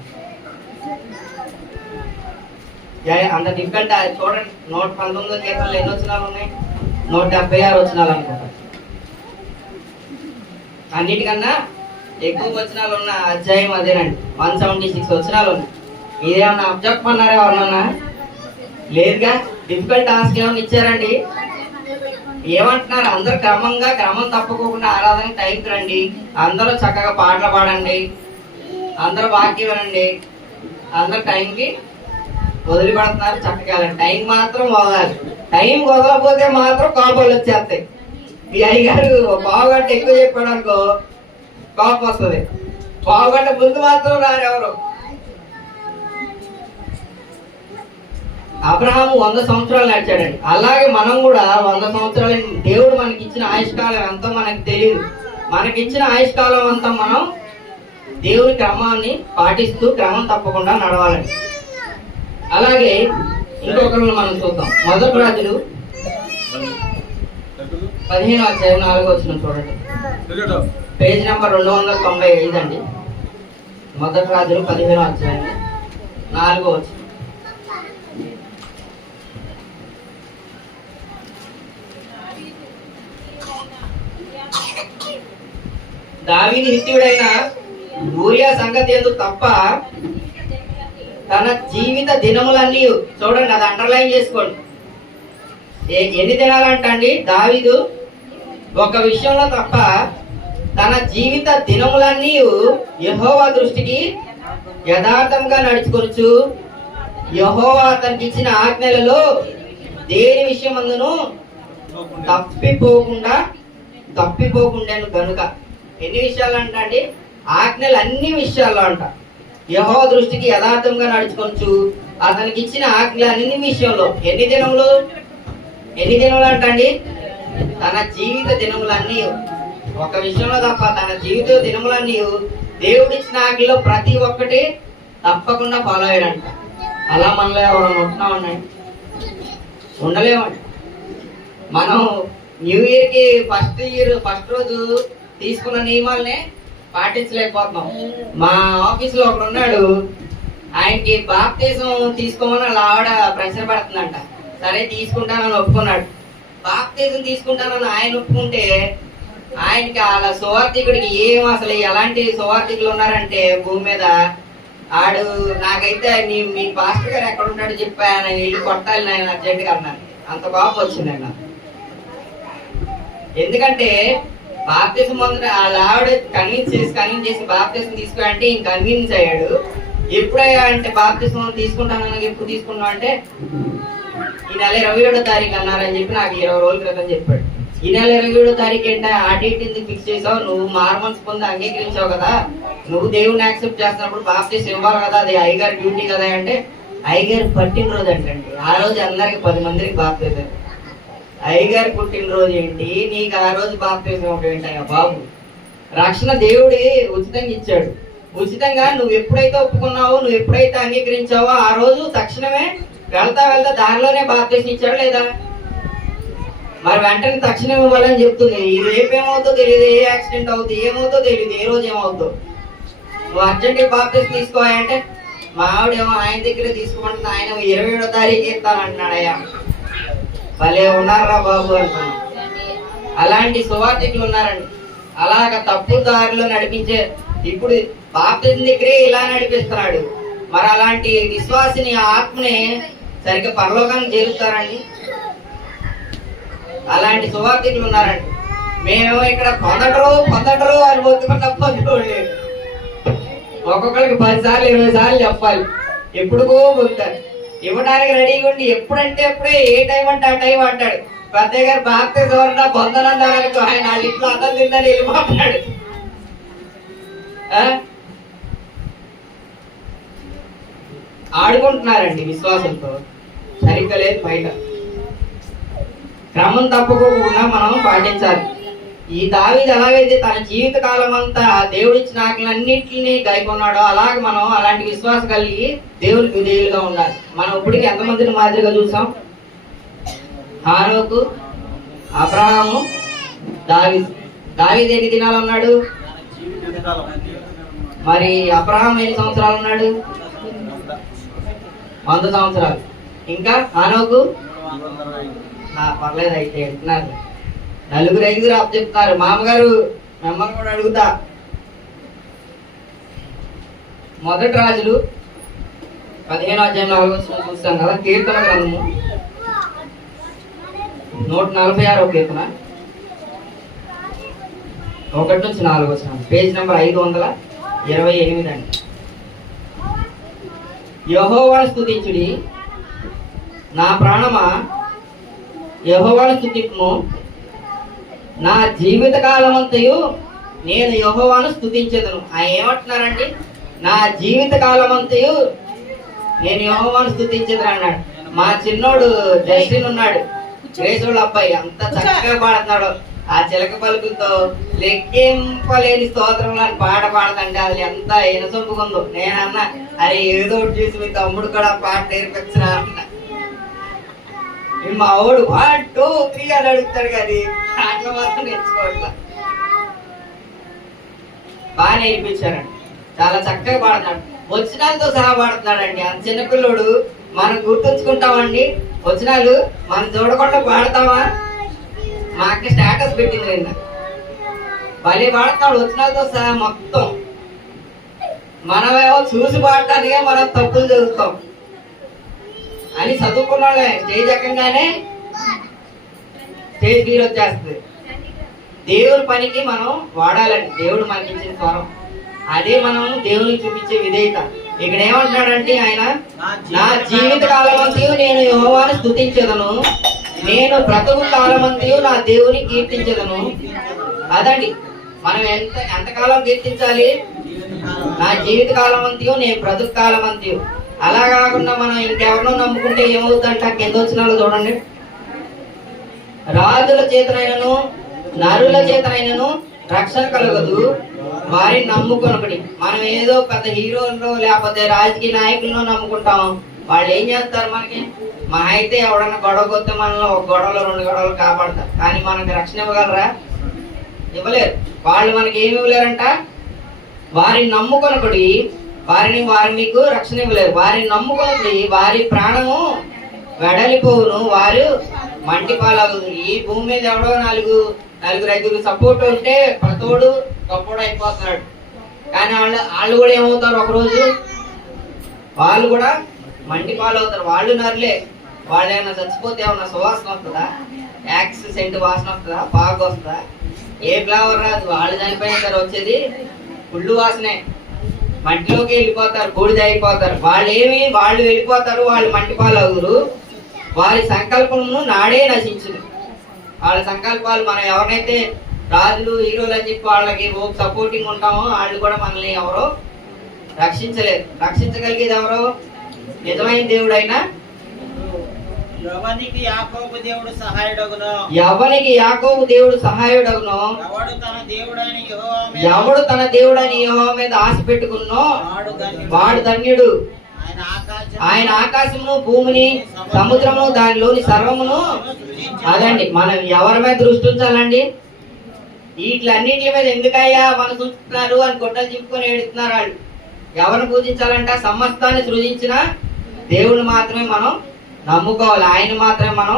అంత డిఫికల్ట్ చూడండి. 119వ కీర్తనలు ఎన్ని వచనాలు ఉన్నాయి? 176 వచనాలు అనుకుంటా. అన్నిటికన్నా ఎక్కువ వచనాలు ఉన్న అధ్యాయం అదేనండి. 176 వచనాలు ఉన్నాయి. ఇదేమన్నా అప్పచెప్పమన్నారా ఎవరన్నా? లేదుగా. డిఫికల్ట్ టాస్క్ ఏమన్నా ఇచ్చారండి? ఏమంటున్నారు? అందరు క్రమం తప్పకోకుండా ఆరాధన టైంకి రండి, అందరూ చక్కగా పాటలు పాడండి, అందరూ వాక్యం వినండి, అందరు టైంకి వదిలిపెడుతున్నారు. చక్కగా టైం మాత్రం వదలాలి. టైం వదలకపోతే మాత్రం కోపాలు వచ్చేస్తాయి. ఈ అయ్యగారు పావుగంట ఎక్కువ చెప్పాడు అనుకో కోపం వస్తుంది. పావుగంట ముందు మాత్రం రారు ఎవరు. అబ్రహాము 100 సంవత్సరాలు నడిచాడండి. అలాగే మనం కూడా 100 సంవత్సరాలు. దేవుడు మనకి ఇచ్చిన ఆయుష్కాలం ఎంతో మనకు తెలియదు. మనకిచ్చిన ఆయుష్కాలం అంతా మనం దేవుని క్రమాన్ని పాటిస్తూ క్రమం తప్పకుండా నడవాలండి. అలాగే ఇంకొకరు మనం చూద్దాం. 1 రాజులు 15వ అధ్యాయం 4వ వచనం చూడండి. పేజ్ నెంబర్ 295 అండి. 1 రాజులు 15వ అధ్యాయం 4వ వచనం. దావీదు హిత్తీయుడైన ఊరియా సంగతి ఎందుకు తప్ప తన జీవిత దినములన్నీ, చూడండి అది అండర్లైన్ చేసుకోండి. ఎన్ని దినాలంటండి? దావీదు ఒక విషయంలో తప్ప తన జీవిత దినములన్నీ యెహోవా దృష్టికి యథార్థంగా నడుచుకొనుచు యెహోవా అతనికి ఇచ్చిన ఆజ్ఞలలో దేని విషయమందును తప్పిపోకుండాను గనుక. ఎన్ని విషయాలు అంటండి? ఆజ్ఞలు అన్ని విషయాల్లో అంట. యెహోవా దృష్టికి యథార్థంగా నడుచుకొనుచు అతనికి ఇచ్చిన ఆజ్ఞలు అన్ని విషయంలో. ఎన్ని దినములు అంటండి? తన జీవిత దినములన్నీ. ఒక విషయంలో తప్ప తన జీవిత దినములన్నీ దేవుడిచ్చిన ఆజ్ఞలో ప్రతి ఒక్కటి తప్పకుండా ఫాలో అయ్యాడంట. అలా మనలో ఎవరైనా ఉంటున్నామండి? ఉండలేమండి. మనం న్యూ ఇయర్ కి ఫస్ట్ రోజు తీసుకున్న నియమాలనే పాటించలేకపోతున్నాం. మా ఆఫీస్ లో ఒకడు ఉన్నాడు, ఆయనకి బాప్తిజం తీసుకోమని అలా ఆవిడ ప్రెషర్ పడుతుందంట. సరే తీసుకుంటానని ఒప్పుకున్నాడు. బాప్తిజం తీసుకుంటానని ఆయన ఒప్పుకుంటే ఆయనకి అలా సువార్థికుడికి అసలు ఎలాంటి సువార్థికులు ఉన్నారంటే భూమి మీద, ఆడు నాకైతే మీ పాస్టర్ గారు ఎక్కడ ఉన్నాడు చెప్పా, నేను ఇల్లు కొట్టాలి నేను అర్జెంట్గా అన్నాను. అంత కోపం వచ్చిందండి నాకు. ఎందుకంటే బాప్తిజం ముందు వాళ్ళ ఆవిడ కన్విన్స్ చేసి బాప్తిజం తీసుకోవాలంటే ఈయన కన్విన్స్ అయ్యాడు. ఎప్పుడయ్యా అంటే బాప్తిస్మం తీసుకుంటాను, ఎప్పుడు తీసుకున్నావు అంటే ఈ నెల 27వ తారీఖు అన్నారని చెప్పి నాకు 20 రోజుల క్రితం చెప్పాడు. ఈ నెల 27వ తారీఖు ఏంటో ఆ డేట్ ఎందుకు ఫిక్స్ చేసావు? నువ్వు మారుమనసు పొంది అంగీకరించావు కదా, నువ్వు దేవుని యాక్సెప్ట్ చేస్తున్నప్పుడు బాప్తిస్మం ఇవ్వాలి కదా, అది అయ్యగారి డ్యూటీ కదా అంటే అయ్యగారి పుట్టినరోజు అంటండి. ఆ రోజు అందరికి 10 మందికి బాప్తిసం. అయ్యగారి పుట్టినరోజు ఏంటి, నీకు ఆ రోజు బాప్తిసం ఏంటయ్యా బాబు? రక్షణ దేవుడి ఉచితంగా ఇచ్చాడు. ఉచితంగా నువ్వు ఎప్పుడైతే ఒప్పుకున్నావో, నువ్వు ఎప్పుడైతే అంగీకరించావో ఆ రోజు తక్షణమే వెళ్తా దారిలోనే బాప్తిసం ఇచ్చాడు లేదా? మరి వెంటనే తక్షణం ఇవ్వాలని చెప్తుంది. ఈ రేపు ఏమవుతుందో తెలియదు, ఏ యాక్సిడెంట్ అవుతుంది ఏమవుతుందో తెలియదు, ఏ రోజు ఏమవుతుందో. నువ్వు అర్జెంట్ బాప్తిసం తీసుకోవాలంటే మా ఆవిడేమో ఆయన దగ్గరే తీసుకోమంటుంది, ఆయన 27వ తారీఖు ఇస్తాను అంటున్నాడయ్యా. భలే ఉన్నారా బాబు అంటున్నాను. అలాంటి సువార్థికులు ఉన్నారండి, అలాగ తప్పు దారిలో నడిపించే. ఇప్పుడు బాప్తిసం దగ్గరే ఇలా నడిపిస్తున్నాడు. మరి అలాంటి విశ్వాసిని ఆత్మని సరిగ్గా పరలోకానికి చేరుస్తారండి? అలాంటి సువార్థికులు ఉన్నారండి. మేమేమో ఇక్కడ పొందటరు అని మొత్తుకున్న పొందుకోండి. ఒక్కొక్కరికి 10 సార్లు 20 సార్లు చెప్పాలి, ఎప్పుడుకో పొందుతారు. ఇవ్వడానికి రెడీగా ఉండి ఎప్పుడంటే అప్పుడే, ఏ టైం అంటే ఆ టైం అంటాడు. పెద్దయ్య గారు బాప్తిసం పొందనందానికి ఆయన వాళ్ళ ఇంట్లో అన్నం తిందని వెళ్ళిపోతాడు. ఆడుకుంటున్నారండి విశ్వాసంతో, సరిగ్గా లేదు. బయట క్రమం తప్పకుండా మనం పాటించాలి. ఈ దావీదు ఎలాగైతే తన జీవిత కాలం అంతా దేవుడిచ్చిన ఆజ్ఞలన్నింటినీ గైకొన్నాడో అలాగే మనం అలాంటి విశ్వాసం కలిగి దేవునికి విధేయులుగా ఉండాలి. మనం ఇప్పటికి ఎంతమందిని మాదిరిగా చూసాం? హానోకు, అబ్రహాము, దావీదు ఎన్ని దినాలు ఉన్నాడు? మరి అబ్రహాం ఎన్ని సంవత్సరాలు ఉన్నాడు? 100 సంవత్సరాలు. ఇంకా హానోకు పర్లేదు అయితే అంటున్నారు. 4-5 అప్పు చెప్తున్నారు. మామగారు మిమ్మల్ని కూడా అడుగుతా. మొదటి రాజులు 15వ అధ్యాయం 4వ వచనం చూస్తాం కదా. కీర్తన గ్రంథము 146వ కీర్తన 1 నుంచి 4 వచనం, పేజ్ నెంబర్ 528 అండి. యెహోవాను స్తుతించుడి, నా ప్రాణమా యెహోవాను స్తుతించుము, నా జీవిత కాలమంతయు నేను యెహోవాను స్తుతించెదను. ఆయన ఏమంటున్నారండి? నా జీవిత కాలమంతయు నేను యెహోవాను స్తుతించెదను అన్నాడు. మా చిన్నోడు జస్టిన్ ఉన్నాడు, గ్రేసోళ్ళ అబ్బాయి, అంత చక్కగా పాడుతున్నాడు. ఆ చిలక పలుకులతో లెక్కింపలేని స్తోత్రంలో అని పాట పాడతంటే అది ఎంత ఎనసొంపుకుందో. నేనన్నా అరే ఏదో ఒకటి చూసి మీ తమ్ముడు కూడా పాట నేర్పించరా అన్న. మా వాడు 1, 2, 3 అని అడుగుతాడు కానీ పాటలు మాత్రం నేర్చుకోవట్లా. బాగా నేర్పించారండి, చాలా చక్కగా పాడుతున్నాడు. వచనాలతో సహా పాడుతున్నాడండి. అంత చిన్నపిల్లోడు. మనం గుర్తుంచుకుంటామండి వచనాలు, మనం చూడకుండా పాడతామా? మా అక్క స్టేటస్ పెట్టింది నిన్న. భలే పాడుతున్నాడు వచనాలతో సహా మొత్తం. మనమేమో చూసి పాడటానికే మనం తప్పులు చదువుతాం అని చదువుకున్నాడే స్టేజ్ ఎక్కగానే స్టేజ్ ఫీల్ వచ్చేస్తుంది. దేవుని పనికి మనం వాడాలండి. దేవుడు మనకి ఇచ్చిన స్వరం, అదే మనం దేవునికి చూపించే విధేయత. ఇక్కడ ఏమంటున్నాడంటే ఆయన, నా జీవిత కాలమంతయు నేను యెహోవాను స్తుతించెదను, నేను బ్రతుకు కాలమంతయు నా దేవుని కీర్తించెదను. అదండి మనం ఎంతకాలం కీర్తించాలి? నా జీవిత కాలమంతయు నేను బ్రతుకు కాలమంతయు. అలా కాకుండా మనం ఇంకెవరినో నమ్ముకుంటే ఏమవుతుందంట? కింద వచ్చినాలో చూడండి. రాజుల చేతనైనను నరుల చేతనైనను రక్షణ కలగదు, వారిని నమ్ముకొనబడి. మనం ఏదో పెద్ద హీరోలో లేకపోతే రాజకీయ నాయకులను నమ్ముకుంటాం. వాళ్ళు ఏం చేస్తారు మనకి? మా అయితే ఎవడన్నా గొడవ కొత్తే మనలో 1 గొడవలో 2 గొడవలు కాపాడతారు. కానీ మనకి రక్షణ ఇవ్వగలరా? ఇవ్వలేరు. వాళ్ళు మనకి ఏమి ఇవ్వలేరంట? వారిని నమ్ముకొనబడి వారిని మీకు రక్షణ ఇవ్వలేరు. వారిని నమ్ముకొని వారి ప్రాణము వెడలిపోవును, వారు మంటి పాలవును. ఈ భూమి మీద ఎవడో 4-5 సపోర్ట్ ఉంటే ప్రతోడు గొప్పడు అయిపోతున్నాడు. కానీ వాళ్ళు కూడా ఏమవుతారు? ఒకరోజు వాళ్ళు కూడా మంటి పాలవుతారు. వాళ్ళు నరులే. వాళ్ళు ఏమన్నా చచ్చిపోతే ఏమన్నా సువాసన వస్తుందా? యాక్సిడెంట్ వాసన వస్తుందా? పాకు వస్తుందా? ఏ ఫ్లేవర్ రాదు. వాళ్ళు చనిపోయిన వచ్చేది ఫుల్ వాసనే. మట్టిలోకి వెళ్ళిపోతారు, బూడిద అయిపోతారు. వాళ్ళు వెళ్ళిపోతారు, వాళ్ళు మట్టి పాలవురు. వారి సంకల్పమును నాడే నశించును. వాళ్ళ సంకల్పాలు మనం ఎవరినైతే రాజులు హీరోలు అని చెప్పి వాళ్ళకి సపోర్టింగ్ ఉంటామో వాళ్ళు కూడా మనల్ని ఎవరో రక్షించలేదు. రక్షించగలిగేది ఎవరో? నిజమైన దేవుడైనా ఎవనికి యాకోబు దేవుడు సహాయుడగునో, ఎవడు తన దేవుడని యెహోవా మీద ఆశ పెట్టుకున్నో వాడు ధన్యుడు. ఆయన ఆకాశమును భూమిని సముద్రమును దానిలోని సర్వమును. అదండి, మనం ఎవరి మీద దృష్టి ఉంచాలండి? వీటిలన్నింటి మీద ఎందుకయ్యా మనసు ఉంచుతున్నారు అని గొడ్డలు చింపుకొని ఏడుస్తున్నారు వాళ్ళు. ఎవరిని పూజించాలంట? సమస్తాన్ని సృజించిన దేవుని మాత్రమే మనం నమ్ముకోవాలి. ఆయన మాత్రమే మనం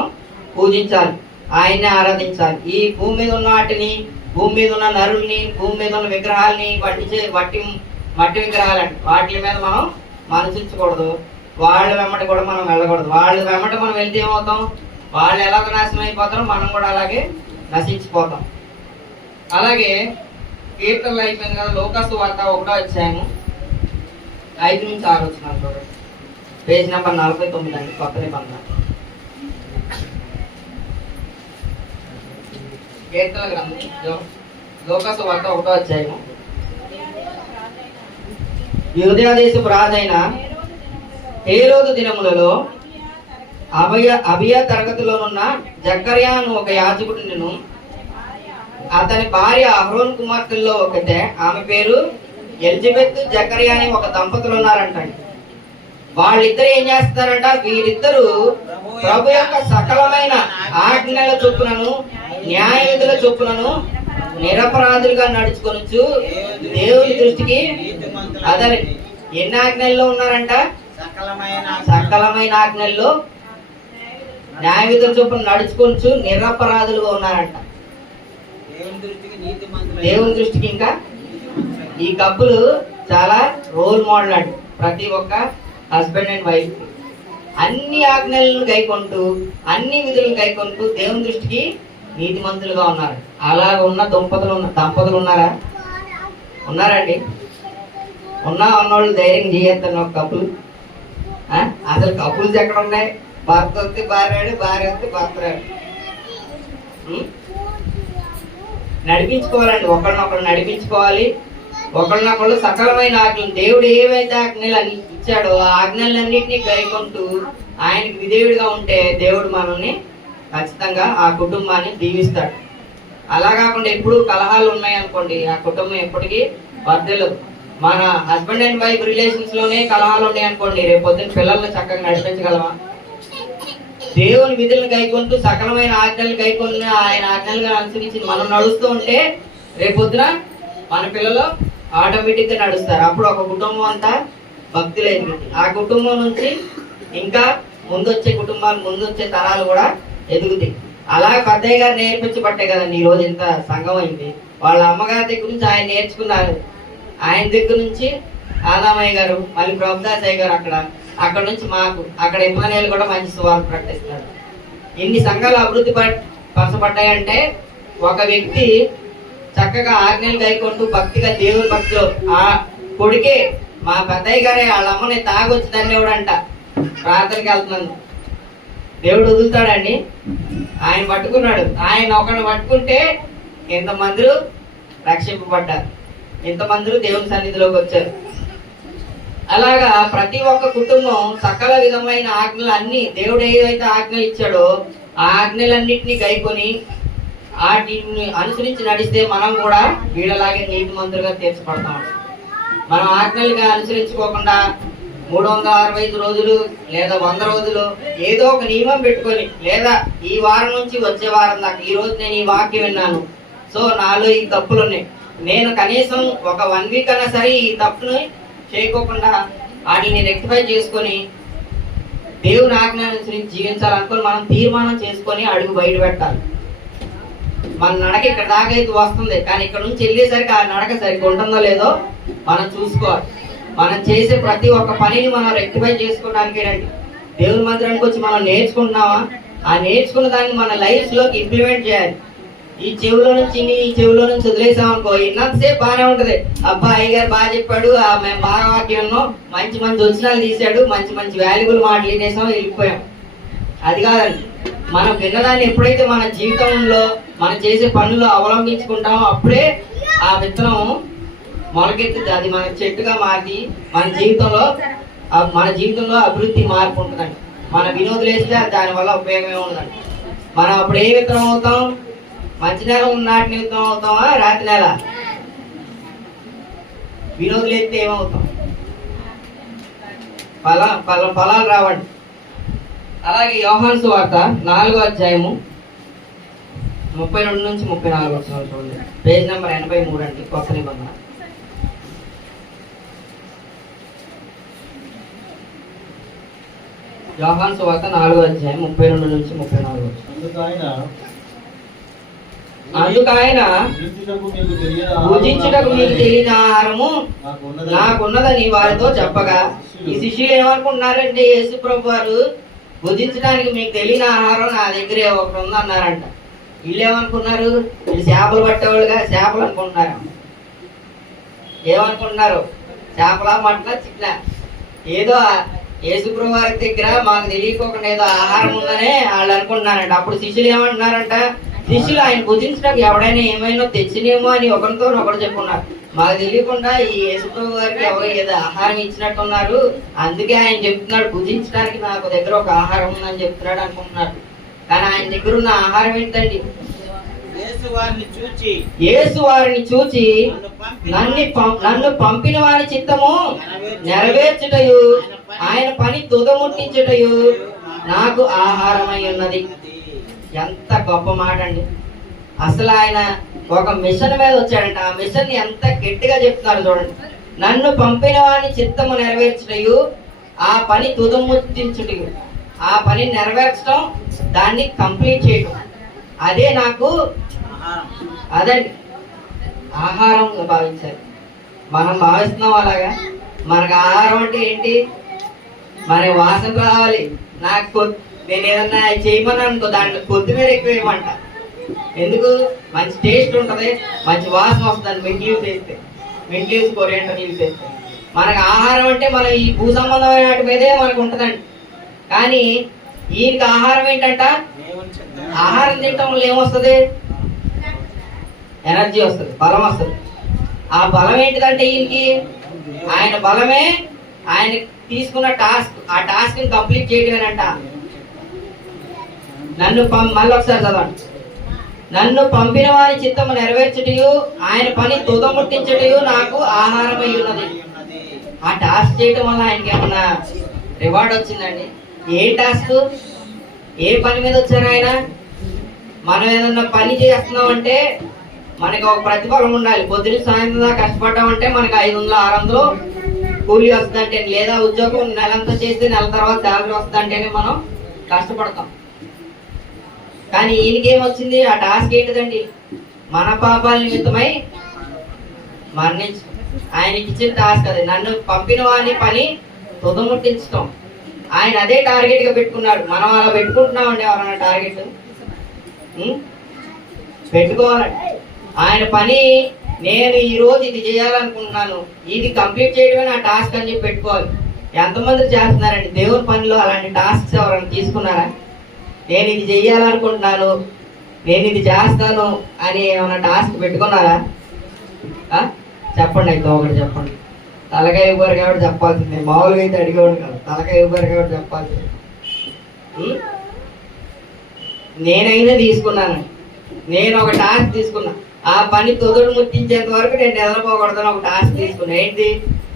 పూజించాలి, ఆయన్ని ఆరాధించాలి. ఈ భూమి మీద ఉన్న వాటిని, భూమి మీద ఉన్న నరుల్ని, భూమి మీద ఉన్న విగ్రహాలని, మట్టి విగ్రహాలండి, వాటి మీద మనం మనసుంచకూడదు. వాళ్ళ వెంబడి కూడా మనం వెళ్ళకూడదు. వాళ్ళ వెంబడి మనం వెళ్తే ఏమవుతాం? వాళ్ళు ఎలాగ నాశనం అయిపోతారో మనం కూడా అలాగే నశించిపోతాం. అలాగే కీర్తనలు అయిపోయింది కదా. లోకాసు వార్త 1వ అధ్యాయము 5 నుంచి 6 వచ్చినారు చూడండి. పేజ్ నెంబర్ 49 అండి, కొత్త నిబంధన. కీర్తన గ్రంథం లోకాసు వార్త 1వ అధ్యాయము. యూదయ దేశపు రాజైన హేరోదు దినములలో అబియా తరగతిలోనున్న జకర్యాను ఒక యాజకుడిని, అతని భార్య అహరోన్ కుమార్తెల్లో ఒకతే. ఆమె పేరు ఎలిజబెత్. జకర్యా అని ఒక దంపతులు ఉన్నారంట. వాళ్ళిద్దరు ఏం చేస్తారంట? వీరిద్దరు ప్రభు యొక్క సకలమైన ఆజ్ఞల చొప్పునను న్యాయ విధుల చొప్పునను నిరపరాధులుగా నడుచుకొనొచ్చు దేవుని దృష్టికి. అదే ఎన్ని ఆజ్ఞల్లో ఉన్నారంట? సకలమైన ఆజ్ఞల్లో న్యాయ విధుల చొప్పున నడుచుకొనొచ్చు నిరపరాధులుగా ఉన్నారంట దేవుని దృష్టికి. ఇంకా ఈ కప్పులు చాలా రోల్ మోడల్ అండి ప్రతి ఒక్క హస్బెండ్ అండ్ వైఫ్. అన్ని ఆజ్ఞలను గైకొంటూ, అన్ని విధులను గైకొంటూ దేవుని దృష్టికి నీతిమంతులుగా ఉన్నారు. అలాగ ఉన్న దంపతులు ఉన్నారా? ఉన్నారండి. ఉన్నవాళ్ళు ధైర్యం చేయొద్దండి ఒక కప్పులు. అసలు కపుల్స్ ఎక్కడ ఉన్నాయి? భర్త వస్తే భార్యాడు, భార్య వస్తే భర్తరాడు. నడిపించుకోవాలండి, ఒకరినొకరు నడిపించుకోవాలి. ఒకరినొకరు సకలమైన ఆజ్ఞలు, దేవుడు ఏవైతే ఆజ్ఞలు అని ఇచ్చాడో ఆ ఆజ్ఞలన్నింటినీ గైకొంటూ ఆయనకి విధేయుడిగా ఉంటే దేవుడు మనల్ని ఖచ్చితంగా ఆ కుటుంబాన్ని దీవిస్తాడు. అలా కాకుండా ఎప్పుడు కలహాలు ఉన్నాయనుకోండి, ఆ కుటుంబం ఎప్పటికీ వర్ధిల్లదు. మన హస్బెండ్ అండ్ వైఫ్ రిలేషన్స్ లోనే కలహాలు ఉన్నాయనుకోండి, రేపు పొద్దున్న పిల్లల్ని చక్కగా నడిపించగలమా? దేవుని విధులను గైకొంటూ సకలమైన ఆజ్ఞలు గైకొని ఆయన ఆజ్ఞలుగా అనుసరించి మనం నడుస్తూ ఉంటే రేపొద్దున మన పిల్లలు ఆటోమేటిక్ గా నడుస్తారు. అప్పుడు ఒక కుటుంబం అంతా భక్తులైంది. ఆ కుటుంబం నుంచి ఇంకా ముందొచ్చే కుటుంబాలు, ముందొచ్చే తరాలు కూడా ఎదుగుతాయి. అలా పెద్దయ్య గారు నేర్పించబట్టే కదండి ఈ రోజు ఇంత సంఘం అయింది. వాళ్ళ అమ్మగారి దగ్గర నుంచి ఆయన నేర్చుకున్నారు. ఆయన దగ్గర నుంచి ఆదామయ్య గారు, మళ్ళీ ప్రభుదాసయ్య గారు అక్కడ నుంచి మాకు, అక్కడ ఇమ్మానుయేల్ కూడా మంచి సువార్త ప్రకటిస్తారు. ఇన్ని సంఘాలు అభివృద్ధి పరచబడ్డాయంటే ఒక వ్యక్తి చక్కగా ఆజ్ఞలు గైకొంటూ భక్తిగా దేవుని భక్తిలో, ఆ కొడుకే మా పెద్దయ్య గారే వాళ్ళ అమ్మని తాగొచ్చి ధన్యవాడంట ప్రార్థనకి వెళ్తున్నాను. దేవుడు వదులుతాడండి? ఆయన పట్టుకున్నాడు. ఆయన ఒకరిని పట్టుకుంటే ఎంతమంది రక్షింపబడ్డారు, ఎంతమంది దేవుని సన్నిధిలోకి వచ్చారు. అలాగా ప్రతి ఒక్క కుటుంబం సకల విధమైన ఆజ్ఞలు అన్ని దేవుడు ఏదైతే ఆజ్ఞలు ఇచ్చాడో ఆ ఆజ్ఞలన్నింటినీ గైకొని వాటిని అనుసరించి నడిస్తే మనం కూడా వీళ్ళలాగే నీతిమంతులుగా తీర్చబడతాం. మనం ఆజ్ఞలుగా అనుసరించుకోకుండా 365 రోజులు లేదా 100 రోజులు ఏదో ఒక నియమం పెట్టుకొని, లేదా ఈ వారం నుంచి వచ్చే వారం దాకా ఈ రోజు నేను ఈ వాక్యం విన్నాను, సో నాలో ఈ తప్పులు ఉన్నాయి, నేను కనీసం ఒక 1 వీక్ అయినా సరే ఈ తప్పుని చేయకోకుండా వాటిని రెక్టిఫై చేసుకొని దేవుని ఆజ్ఞ అనుసరించి జీవించాలనుకొని మనం తీర్మానం చేసుకొని అడుగు బయట పెట్టాలి. మన నడక ఇక్కడ దాకా అయితే వస్తుంది, కానీ ఇక్కడ నుంచి వెళ్ళేసరికి ఆ నడక సరిగ్గా ఉంటుందో లేదో మనం చూసుకోవాలి. మనం చేసే ప్రతి ఒక్క పనిని మనం రెక్టిఫై చేసుకోవడానికేనండి. దేవుని మందిరానికి వచ్చి మనం నేర్చుకుంటున్నామా? ఆ నేర్చుకున్న దాన్ని మన లైఫ్ లోకి ఇంప్లిమెంట్ చేయాలి. ఈ చెవిలో నుంచి ఈ చెవిలో నుంచి వదిలేసాం అనుకో, ఇన్నంతసేపు బాగానే ఉంటది. అబ్బా అయ్యగారు బాగా చెప్పాడు, మేము బాగా వాక్యం మంచి మంచి వచనాలు తీశాడు, మంచి మంచి వాల్యుబుల్ మాటలు వినేసాం, వెళ్ళిపోయాం. అది కాదండి, మనం విన్నదాన్ని ఎప్పుడైతే మన జీవితంలో మనం చేసే పనులు అవలంబించుకుంటామో అప్పుడే ఆ విత్తనం మొలకెత్తుతుంది. అది మన చెట్టుగా మారి మన జీవితంలో అభివృద్ధి మార్పు ఉంటుందండి. మన వినోదులు వేస్తే దానివల్ల ఉపయోగమే ఉండదండి. మనం అప్పుడు ఏ విత్తనం అవుతాం? మంచి నెల నాటిన విత్తనం అవుతామా, రాత్రి నెల వినోదులు వేస్తే ఏమవుతాం? ఫలాలు రావండి. అలాగే యోహాను సువార్త 4వ అధ్యాయము 32 నుంచి 34 వచనాలు చూడండి. పేజ్ నెంబర్ 83 అండి, కొత్త నిబంధన. యోహాను సువార్త 4వ అధ్యాయం 32 నుంచి 34 వచనాలు. అందుకు ఆయన భుజించుటకు మీకు తెలియని ఆహారము నాకున్నదని వారితో చెప్పగా, ఈ శిష్యులు ఏమనుకుంటున్నారంటే, యేసు ప్రభు వారు భుజించడానికి మీకు తెలియని ఆహారం నా దగ్గరే ఒకటి ఉందన్నారంట. వీళ్ళు ఏమనుకున్నారు? వీళ్ళు చేపలు పట్టేవాళ్ళుగా చేపలు అనుకుంటున్నారు. ఏమనుకుంటున్నారు? చేపల మటన చిట్ల ఏదో యేసు ప్రభు వారి దగ్గర మాకు తెలియకోకుండా ఏదో ఆహారం ఉందనే వాళ్ళు అనుకుంటున్నారంట. అప్పుడు శిష్యులు ఏమంటున్నారంట? శిష్యులు ఆయన భుజించడానికి ఎవడైనా ఏమైనా తెచ్చినేమో అని ఒకరితో ఒకరు చెప్పుకున్నారు. మాకు తెలియకుండా ఈ యేసుప్రభు గారికి ఎవరు ఏదో ఆహారం ఇచ్చినట్టున్నారు, అందుకే ఆయన చెప్తున్నాడు భుజించడానికి నాకు దగ్గర ఒక ఆహారం ఉందని చెప్తున్నాడు అనుకుంటున్నారు. కానీ ఆయన దగ్గర ఉన్న ఆహారం ఏంటండి? యేసు వారిని చూచి నన్ను పంపిన వారి చిత్తము నెరవేర్చుటయు ఆయన పని తుదముట్టించుటయు నాకు ఆహారమై ఉన్నది. ఎంత గొప్ప మాట అండి! అసలు ఆయన ఒక మిషన్ మీద వచ్చాడంట. ఆ మిషన్ ని ఎంత గట్టిగా చెప్తున్నారు చూడండి. నన్ను పంపిన వాని చిత్తము నెరవేర్చుటయు ఆ పని తుదముట్టించుటయు, ఆ పని నెరవేర్చడం, దాన్ని కంప్లీట్ చేయడం, అదే నాకు అదండి ఆహారంగా భావించాలి. మనం భావిస్తున్నాం అలాగా. మనకు ఆహారం అంటే ఏంటి? మన వాసన రావాలి. నేను ఏదన్నా చేయమని అనుకో, దాంట్లో కొత్తిమీర ఎక్కువ వేయమంట. ఎందుకు? మంచి టేస్ట్ ఉంటుంది, మంచి వాసన వస్తుంది. మింట్ లీవ్స్ వేస్తే, మింట్ లీవ్స్, కొరియాండర్ లీవ్స్ వేస్తే. మనకు ఆహారం అంటే మనం ఈ భూ సంబంధమైన వాటి మీదే మనకు ఉంటుందండి. కానీ ఈయనకి ఆహారం ఏంటంట? ఆహారం తినటం వల్ల ఏమొస్తుంది? ఎనర్జీ వస్తుంది, బలం వస్తుంది. ఆ బలం ఏంటిదంటే ఈయనకి ఆయన బలమే ఆయన తీసుకున్న టాస్క్. ఆ టాస్క్ ని కంప్లీట్ చేయడమేనంట. మళ్ళీ ఒకసారి చదవండి. నన్ను పంపిన వారి చిత్తము నెరవేర్చుటయు ఆయన పని తుదముట్టించుటయు నాకు ఆహారమై ఉన్నది. ఆ టాస్క్ చేయటం వల్ల ఆయనకి ఏమన్నా రివార్డ్ వచ్చిందండి? ఏ టాస్క్? ఏ పని మీద వచ్చారు ఆయన? మనం ఏదన్నా పని చేస్తున్నామంటే మనకి ఒక ప్రతిఫలం ఉండాలి. పొద్దున సాయంత్రం దాకా కష్టపడ్డామంటే మనకి 500 600 కూలీ వస్తుందంటే, లేదా ఉద్యోగం నెలంతా చేస్తే నెల తర్వాత శాలరీ వస్తుందంటేనే మనం కష్టపడతాం. కానీ ఈయనకేమొచ్చింది? ఆ టాస్క్ ఏంటిదండి? మన పాపాల నిమిత్తమై మరణించడం. ఆయనకి ఇచ్చిన టాస్క్ అది. నన్ను పంపిన వాని పని తుదముట్టించడం. ఆయన అదే టార్గెట్ గా పెట్టుకున్నాడు. మనం అలా పెట్టుకుంటున్నామండి ఎవరన్నా టార్గెట్? పెట్టుకోవాలండి. ఆయన పని నేను ఈ రోజు ఇది చేయాలనుకుంటున్నాను, ఇది కంప్లీట్ చేయడమే నా టాస్క్ అని చెప్పి పెట్టుకోవాలి. ఎంతమంది చేస్తున్నారండి దేవుని పనిలో? అలాంటి టాస్క్స్ ఎవరైనా తీసుకున్నారా? నేను ఇది చెయ్యాలనుకుంటున్నాను, నేను ఇది చేస్తాను అని ఏమైనా టాస్క్ పెట్టుకున్నారా? చెప్పండి. అయితే ఒకటి చెప్పండి. తలకాయ ఇవ్వరు కాబట్టి చెప్పాల్సిందే. మామూలుగా అయితే అడిగేవాడు కాదు. తలకాయ ఇవ్వరు కాబట్టి చెప్పాల్సిందే. నేనైనా తీసుకున్నాను. నేను ఒక టాస్క్ తీసుకున్నా. ఆ పని తొదుడు ముట్టించేంత వరకు నేను నిద్రపోకూడదని ఒక టాస్క్ తీసుకున్నా. ఏంటి?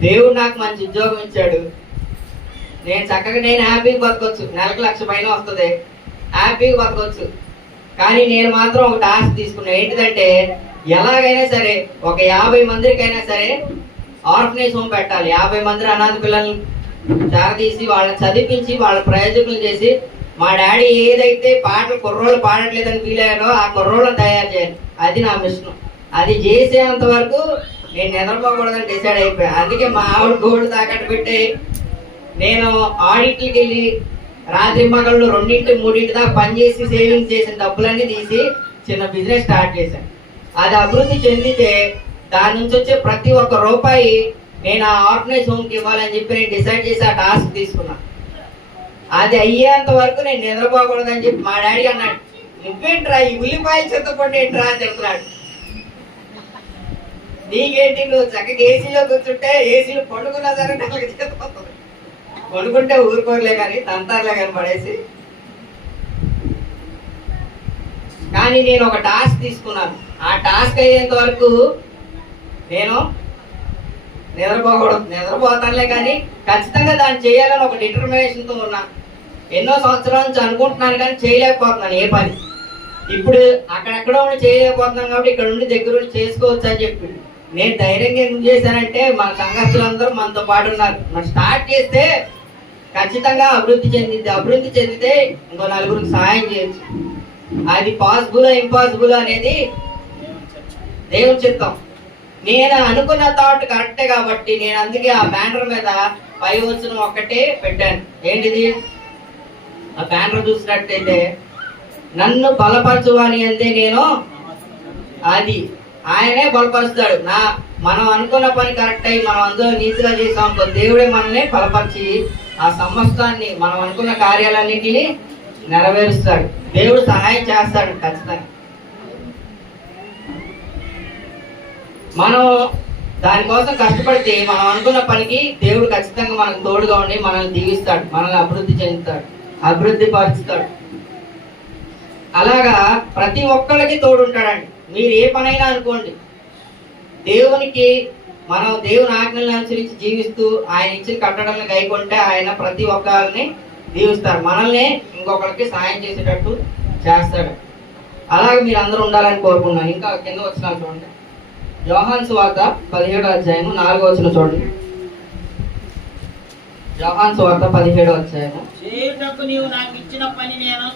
దేవుడు నాకు మంచి ఉద్యోగం ఇచ్చాడు, నేను చక్కగా హ్యాపీగా బతకొచ్చు. నెలకు 1,00,000 పైన వస్తుంది, హ్యాపీగా బతకొచ్చు. కానీ నేను మాత్రం ఒక టాస్క్ తీసుకున్నా. ఏంటిదంటే, ఎలాగైనా సరే ఒక 50 మందికైనా సరే ఆర్ఫనేజ్ హోమ్ పెట్టాలి. 50 మంది అనాథ పిల్లల్ని తీసి వాళ్ళని చదివించి వాళ్ళ ప్రయోజకులు చేసి, మా డాడీ ఏదైతే పాటలు కుర్రోళ్ళు పాడట్లేదని ఫీల్ అయ్యారో ఆ కుర్రోళ్ళని తయారు చేయాలి. అది నా మిషన్. అది చేసేంత వరకు నేను నిద్రపోకూడదని డిసైడ్ అయిపోయా. అందుకే మా ఆవిడ గోల్డ్ తాకట్టు పెట్టి నేను ఆడిట్లకి వెళ్ళి రాత్రి మగళ్ళు 2 3 దాకా పనిచేసి సేవింగ్స్ చేసిన డబ్బులన్నీ తీసి చిన్న బిజినెస్ స్టార్ట్ చేశాను. అది అభివృద్ధి చెందితే దాని నుంచి వచ్చే ప్రతి ఒక్క రూపాయి నేను ఆ ఆర్ఫనైజ్ హోమ్కి ఇవ్వాలని చెప్పి నేను డిసైడ్ చేసి ఆ టాస్క్ తీసుకున్నాను. అది అయ్యేంత వరకు నేను నిద్రపోకూడదని చెప్పి మా డాడీ అన్నాడు, నువ్వేంట్రా ఈ ఉల్లిపాయలు చెత్తపండి ఏంట్రా అని చెప్తున్నాడు. నీకేంటి, నువ్వు చక్కగా ఏసీలో కూర్చుంటే ఏసీలో పండుకున్నా సరే నాకు చేతపోతుంది, పండుకుంటే ఊరుకోరలే కానీ తంతారులే కానీ పడేసి. కానీ నేను ఒక టాస్క్ తీసుకున్నాను. ఆ టాస్క్ అయ్యేంత వరకు నేను నిద్రపోతానులే కానీ ఖచ్చితంగా దాన్ని చేయాలని ఒక డిటర్మినేషన్తో ఉన్నాను. ఎన్నో సంవత్సరాల నుంచి అనుకుంటున్నాను కానీ చేయలేకపోతున్నాను ఏ పని. ఇప్పుడు అక్కడెక్కడో ఉండి చేయలేకపోతున్నాను కాబట్టి ఇక్కడ ఉండి దగ్గర ఉండి చేసుకోవచ్చు అని చెప్పి నేను ధైర్యంగా ఎందుకు చేశానంటే మన సంఘస్థులందరూ మనతో పాటు ఉన్నారు. మనం స్టార్ట్ చేస్తే ఖచ్చితంగా అభివృద్ధి చెందితే ఇంకో నలుగురికి సహాయం చేయొచ్చు. అది పాసిబుల్ ఇంపాసిబుల్ అనేది దేవుని చిత్తం. నేను అనుకున్న థాట్ కరెక్టే కాబట్టి నేను అందుకే ఆ బ్యానర్ మీద పై వచ్చిన ఒక్కటే పెట్టాను. ఏంటిది? ఆ బ్యానర్ చూసినట్టయితే నన్ను బలపరచువని అంతే నేను, అది ఆయనే బలపరుస్తాడు. మనం అనుకున్న పని కరెక్ట్ అయ్యి మనం అందరూ నీతిగా చేసాం, దేవుడే మనల్ని బలపరిచి ఆ సమస్తాన్ని మనం అనుకున్న కార్యాలన్నింటినీ నెరవేరుస్తాడు. దేవుడు సహాయం చేస్తాడు ఖచ్చితంగా. మనం దానికోసం కష్టపడితే మనం అనుకున్న పనికి దేవుడు ఖచ్చితంగా మనకు తోడుగా ఉండి మనల్ని దీవిస్తాడు, మనల్ని అభివృద్ధి పరుస్తాడు. అలాగా ప్రతి ఒక్కళ్ళకి తోడుంటాడండి. మీరు ఏ పనైనా అనుకోండి, దేవునికి మనం దేవుని ఆజ్ఞలను అనుసరించి జీవిస్తూ ఆయన ఇచ్చిన కట్టడాలను గైకొంటే ఆయన ప్రతి ఒక్కరిని దీవిస్తారు, మనల్ని ఇంకొకరికి సాయం చేసేటట్టు చేస్తాడు. అలాగే మీరు అందరూ ఉండాలని కోరుకున్నాను. ఇంకా కింద వచ్చిన చూడండి, యోహాను సువార్త 17వ అధ్యాయము 4వ వచనం చూడండి. యోహాను సువార్త 17వ అధ్యాయము. చేయుటకు నీవు నాకు ఇచ్చిన పనిని నేను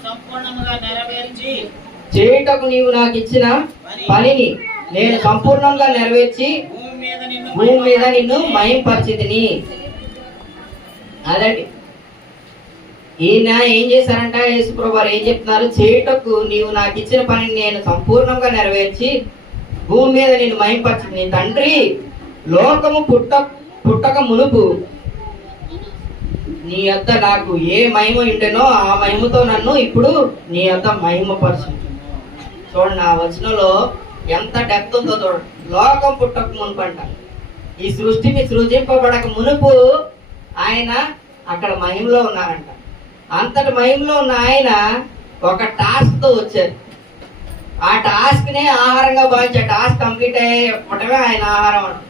సంపూర్ణంగా నెరవేర్చి భూమి మీద నిన్ను మహింపరిచితిని. అదండి, ఈయన ఏం చేశారంట, యేసుప్రభు వారు ఏం చెప్తున్నారు? చేయుటకు నీవు నాకు ఇచ్చిన పనిని నేను సంపూర్ణంగా నెరవేర్చి భూమి మీద నిన్ను మహింపరిచితిని. తండ్రి, లోకము పుట్టక మునుపు నీ యొద్ద నాకు ఏ మహిమ ఉండేనో ఆ మహిమతో నన్ను ఇప్పుడు నీ యొద్ద మహిమపరచు. చూడండి, ఆ వచనంలో ఎంత డెప్త్ ఉందో చూడండి. లోకం పుట్టక మునుపు అంట, ఈ సృష్టిని సృజింపబడక మునుపు ఆయన అక్కడ మహిమలో ఉన్నారంట. అంతటి మహిమలో ఉన్న ఆయన ఒక టాస్క్ తో వచ్చారు. ఆ టాస్క్ నే ఆహారంగా భావించి టాస్క్ కంప్లీట్ అయ్యేటమే ఆయన ఆహారం అంట.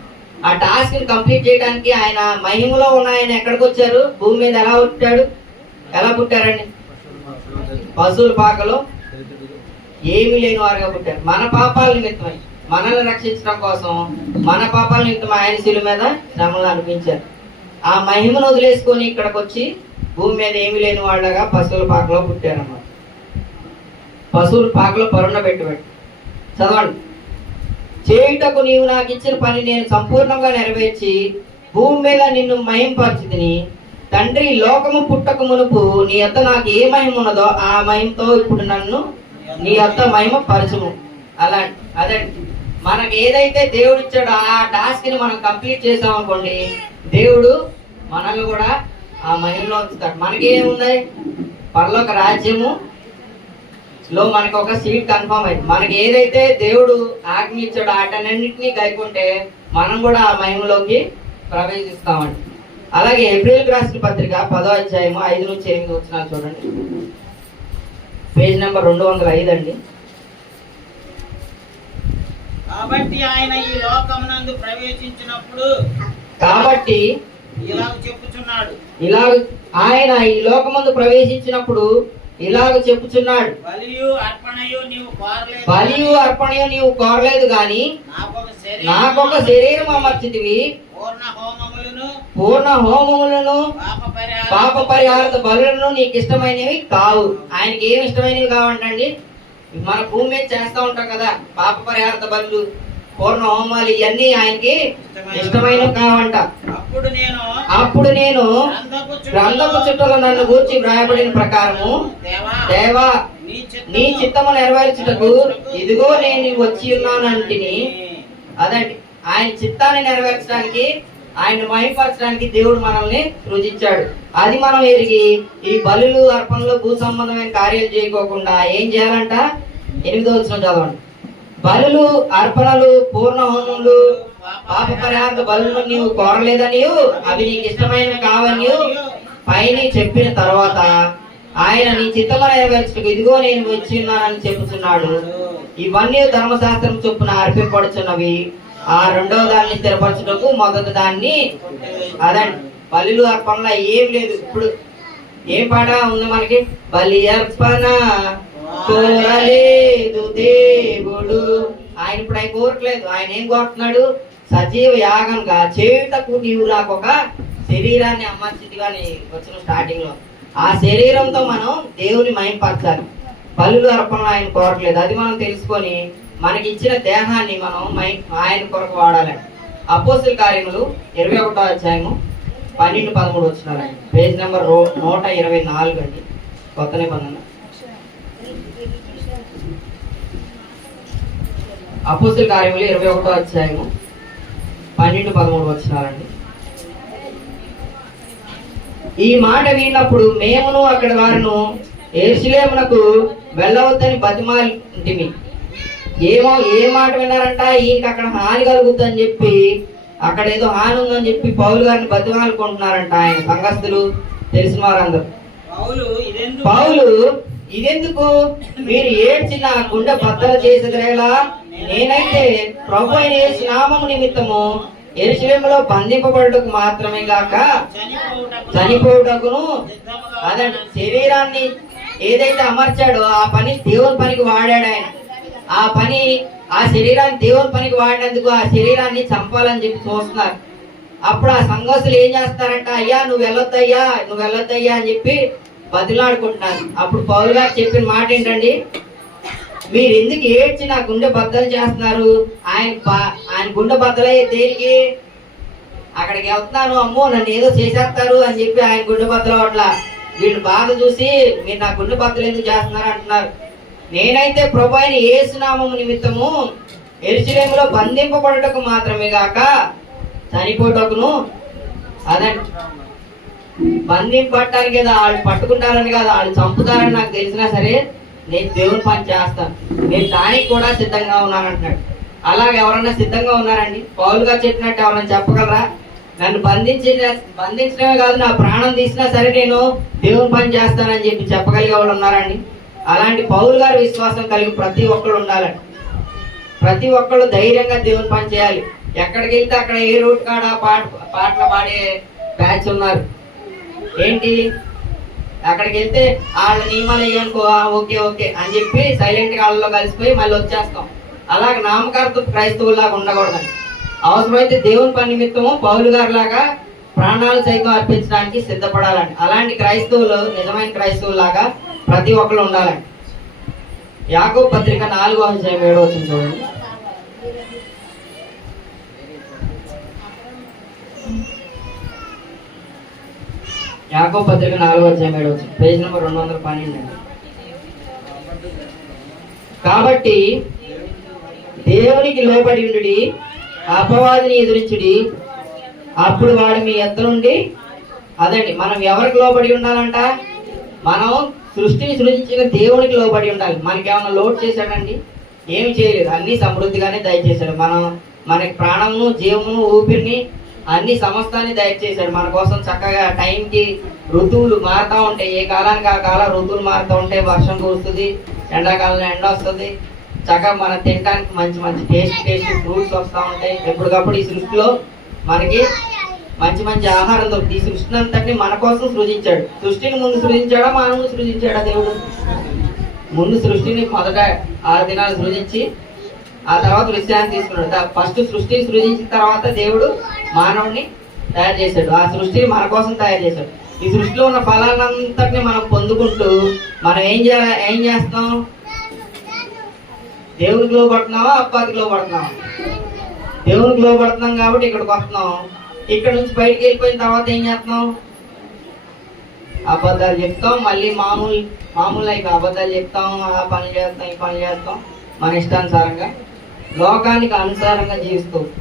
ఆ టాస్క్ ని కంప్లీట్ చేయడానికి ఆయన మహిమలో ఉన్న ఆయన ఎక్కడికి వచ్చారు? భూమి మీద ఎలా పుట్టారండి? పశువుల పాకలో ఏమీ లేని వారుగా పుట్టారు. మన పాపాల నిమిత్తమై మనల్ని రక్షించడం కోసం మన పాపాల నిమిత్తం ఆయన శిలువ మీద శ్రమలు అనిపించారు. ఆ మహిమను వదిలేసుకొని ఇక్కడికి వచ్చి భూమి మీద ఏమీ లేని వాళ్ళగా పశువుల పాకలో పుట్టారన్నమాట. పశువుల పాకలో పరుండ పెట్టి చదవండి. చేయుటకు నీవు నాకు ఇచ్చిన పని నేను సంపూర్ణంగా నెరవేర్చి భూమి మీద నిన్ను మహింపరిచితిని. తండ్రి, లోకము పుట్టక మునుపు నీ యొద్ద నాకు ఏ మహిమ ఉన్నదో ఆ మహిమతో ఇప్పుడు నన్ను నీ యొద్ద మహిమ పరచుము. అదండి, మనకు ఏదైతే దేవుడు ఇచ్చాడో ఆ టాస్క్ ని మనం కంప్లీట్ చేసాం అనుకోండి, దేవుడు మనల్ని కూడా ఆ మహిమలో ఉంచుతాడు. మనకి ఏముంది? పరలోక రాజ్యము లో మనకు ఒక సీట్ కన్ఫర్మ్ అయింది. మనకి ఏదైతే దేవుడు ఆజ్ఞ ఇచ్చాడో వాటన్నింటినీ గైకుంటే మనం కూడా ఆ మహిమలోకి ప్రవేశిస్తామండి. అలాగే ఏప్రిల్ రాసిన పత్రిక 10వ అధ్యాయము 5 నుంచి 8 వచనాలు చూడండి. పేజ్ నెంబర్ 205 అండి. కాబట్టి ఆయన ఈ లోకమునందు ప్రవేశించినప్పుడు ఇలాగ చెప్పుచున్నాడు, బలియు అర్పణయు నీవు కోరలేదు గాని నాకొక శరీరం అమర్చితివి, పూర్ణ హోమములను పాప పరిహార బలులను నీకు ఇష్టమైనవి కావు. ఆయనకి ఏమి ఇష్టమైనవి కావంటండి? మన భూమి మీద చేస్తూ ఉంటాం కదా, పాప పరిహార బలులు, పూర్ణ హోమాలు, ఇవన్నీ ఆయనకి ఇష్టమైనవి కావంట. అప్పుడు నేను గ్రంథపు చుట్టలో నన్ను గూర్చి వ్రాయబడిన ప్రకారము దేవా నీ చిత్తము నెరవేర్చుటకు ఇదిగో నేను వచ్చి ఉన్నానంటిని. అదండి ఆయన చిత్తాన్ని నెరవేర్చడానికి, ఆయన మహిమపరచడానికి దేవుడు మనల్ని సృజించాడు. అది మనం ఎరిగి ఈ బలులు అర్పణలు భూ సంబంధమైన కార్యాలు చేయకోకుండా ఏం చేయాలంట? 8వ వచనం చదవండి. బలులు అర్పణలు పూర్ణ హోమములు పాప పరిహార బలులను నీవు కోరలేదనియు అవి నీకు ఇష్టమైనవి కావనియు పైన చెప్పిన తర్వాత ఆయన నీ చిత్తము నెరవేర్చుటకు ఇదిగో నేను వచ్చి ఉన్నానని చెప్పుచున్నాడు. ఇవన్నీ ధర్మశాస్త్రం చొప్పున అర్పింపబడుచున్నవి. ఆ రెండవ దాన్ని స్థిరపరచుటకు మొదటి దాన్ని అదండి బలులు అర్పణలో ఏం లేదు. ఇప్పుడు ఏం పాట ఉంది మనకి? బలి అర్పణ కోరలేదు దేవుడు. ఆయన ఇప్పుడు ఆయన కోరట్లేదు. ఆయన ఏం కోరుతున్నాడు? సజీవ యాగంగా చేయుటకు నీవు నాకు ఒక శరీరాన్ని అమర్చిదిగా వచ్చిన స్టార్టింగ్ లో ఆ శరీరంతో మనం దేవుని మహిమపరచాలి. బలులు అర్పణ ఆయన కోరట్లేదు. అది మనం తెలుసుకొని మనకి ఇచ్చిన దేహాన్ని మనం ఆయన కొరకు వాడాలి. అపోస్తుల కార్యములు 21వ అధ్యాయము 12-13 వచ్చినారండి. పేజ్ నెంబర్ 124 అండి, కొత్త నిబంధన. అపోస్తుల కార్యములు 21వ అధ్యాయము 12-13 వచ్చినారండి. ఈ మాట విన్నప్పుడు మేమును అక్కడ వారిను యెరూషలేమునకు వెళ్ళవద్దని బతిమాలింటిమి. ఏ మాట విన్నారంట? ఈయనకి అక్కడ హాని కలుగుద్దని చెప్పి, అక్కడ ఏదో హాని ఉందని చెప్పి పౌలు గారిని బతిమాలుకుంటున్నారంట ఆయన సంఘస్థులు, తెలిసిన వారందరూ. పౌలు ఇదెందుకు మీరు ఏడ్చి నా గుండె బద్దలు చేసేదిరేలా? నేనైతే ప్రభు అయిన యేసు నామము నిమిత్తము యెరూషలేములో బంధింపబడుటకు మాత్రమే గాక చనిపోవుటకును. అదండి శరీరాన్ని ఏదైతే అమర్చాడో ఆ పని దేవుని పనికి వాడాడు ఆయన. ఆ శరీరాన్ని దేవుని పనికి వాడినందుకు ఆ శరీరాన్ని చంపాలని చెప్పి చూస్తున్నారు. అప్పుడు ఆ సంఘస్థులు ఏం చేస్తారంట? అయ్యా నువ్వు వెళ్ళొద్దయ్యా అని చెప్పి బతిలాడుకుంటున్నారు. అప్పుడు పౌలు గారు చెప్పిన మాట ఏంటండి? మీరు ఎందుకు ఏడ్చి నా గుండె బద్దలు చేస్తున్నారు? ఆయన గుండె బద్దలయ్యే దేనికి? అక్కడికి వెళ్తున్నాను, అమ్మో నన్ను ఏదో చేసేస్తారు అని చెప్పి ఆయన గుండె బద్దలు అవట్లా. వీళ్ళు బాధ చూసి మీరు నా గుండె బద్దలు ఎందుకు చేస్తున్నారు అంటున్నారు. నేనైతే ప్రభు అయిన యేసు నామము నిమిత్తము యెరూషలేములో బంధింపబడుటకు మాత్రమే గాక చనిపోటకును. అదండి బంధింపబడటానికి కదా, వాళ్ళు పట్టుకుంటారని కదా, వాళ్ళు చంపుతారని నాకు తెలిసినా సరే నేను దేవుని పని చేస్తాను, నేను దానికి కూడా సిద్ధంగా ఉన్నాను అంటున్నాడు. అలాగే ఎవరన్నా సిద్ధంగా ఉన్నారండి? పౌలు గారు చెప్పినట్టు ఎవరైనా చెప్పగలరా? నన్ను బంధించడమే కాదు, నా ప్రాణం తీసినా సరే నేను దేవుని పని చేస్తానని చెప్పి చెప్పగలిగే వాళ్ళు ఉన్నారండి? అలాంటి పౌలు గారి విశ్వాసం కలిగి ప్రతి ఒక్కరు ఉండాలండి. ప్రతి ఒక్కళ్ళు ధైర్యంగా దేవుని పని చేయాలి. ఎక్కడికి వెళ్తే అక్కడ ఏ రూట్ కాడ పాటలు పాడే బ్యాచ్ ఉన్నారు. ఏంటి అక్కడికి వెళ్తే వాళ్ళ నియమాలు వేయనుకో, ఓకే అని చెప్పి సైలెంట్ గా వాళ్ళలో కలిసిపోయి మళ్ళీ వచ్చేస్తాం. అలాగే నామకార్థ క్రైస్తవులాగా ఉండకూడదండి. అవసరమైతే దేవుని పని నిమిత్తము పౌలు గారి లాగా ప్రాణాలు సైతం అర్పించడానికి సిద్ధపడాలండి. అలాంటి క్రైస్తవులు నిజమైన క్రైస్తవులాగా ప్రతి ఒక్కరు ఉండాలండి. యాకోబు పత్రిక 4వ అధ్యాయం 7వ వచనం చూడండి. యాకోబు పత్రిక 4వ అధ్యాయం 7వ వచనం, పేజ్ నెంబర్ 212 అండి. కాబట్టి దేవునికి లోబడి ఉండుడి, అపవాదిని ఎదురించుడి, అప్పుడు వాడు మీ ఎద్ద నుండి. అదండి మనం ఎవరికి లోబడి ఉండాలంట? మనం సృష్టిని సృజించిన దేవునికి లోబడి ఉండాలి. మనకేమన్నా లోటు చేశాడండి? ఏమి చేయలేదు, అన్ని సమృద్ధిగానే దయచేశాడు. మనకి ప్రాణమును జీవమును ఊపిరిని అన్ని సమస్తాన్ని దయచేశాడు మన కోసం. చక్కగా టైంకి ఋతువులు మారుతూ ఉంటాయి, ఏ కాలానికి ఆ కాలం ఋతువులు మారుతూ ఉంటాయి. వర్షం కురుస్తుంది, ఎండాకాలంలో ఎండ వస్తుంది. చక్కగా మనం తినడానికి మంచి మంచి టేస్ట్ ఫ్రూట్స్ వస్తూ ఉంటాయి. ఎప్పటికప్పుడు ఈ సృష్టిలో మనకి మంచి మంచి ఆహారం దొరుకుతుంది. ఈ సృష్టిని అంతటిని మన కోసం సృజించాడు. సృష్టిని ముందు సృజించాడా మానవుని సృజించాడా? దేవుడు ముందు సృష్టిని మొదట 6 దినాలు సృజించి ఆ తర్వాత విశ్రాంతి తీసుకున్నాడు. ఫస్ట్ సృష్టిని సృజించిన తర్వాత దేవుడు మానవుని తయారు చేశాడు. ఆ సృష్టిని మన కోసం తయారు చేశాడు. ఈ సృష్టిలో ఉన్న ఫలాలంతటిని మనం పొందుకుంటూ మనం ఏం చేస్తాం? దేవునికి లోబడుతున్నావా, అప్పాదికి లోబడుతున్నావా? దేవునికి లోబడుతున్నాం కాబట్టి ఇక్కడికి వస్తున్నాం. ఇక్కడ నుంచి బయటికి వెళ్ళిపోయిన తర్వాత ఏం చేస్తున్నాం? అబద్ధాలు చెప్తాం. మళ్ళీ మామూలు లైఫ్ అబద్ధాలు చెప్తాం, ఆ పని చేస్తాం, ఈ పని చేస్తాం, మన ఇష్టానుసారంగా లోకానికి అనుసారంగా జీవిస్తూ ఉంటాం.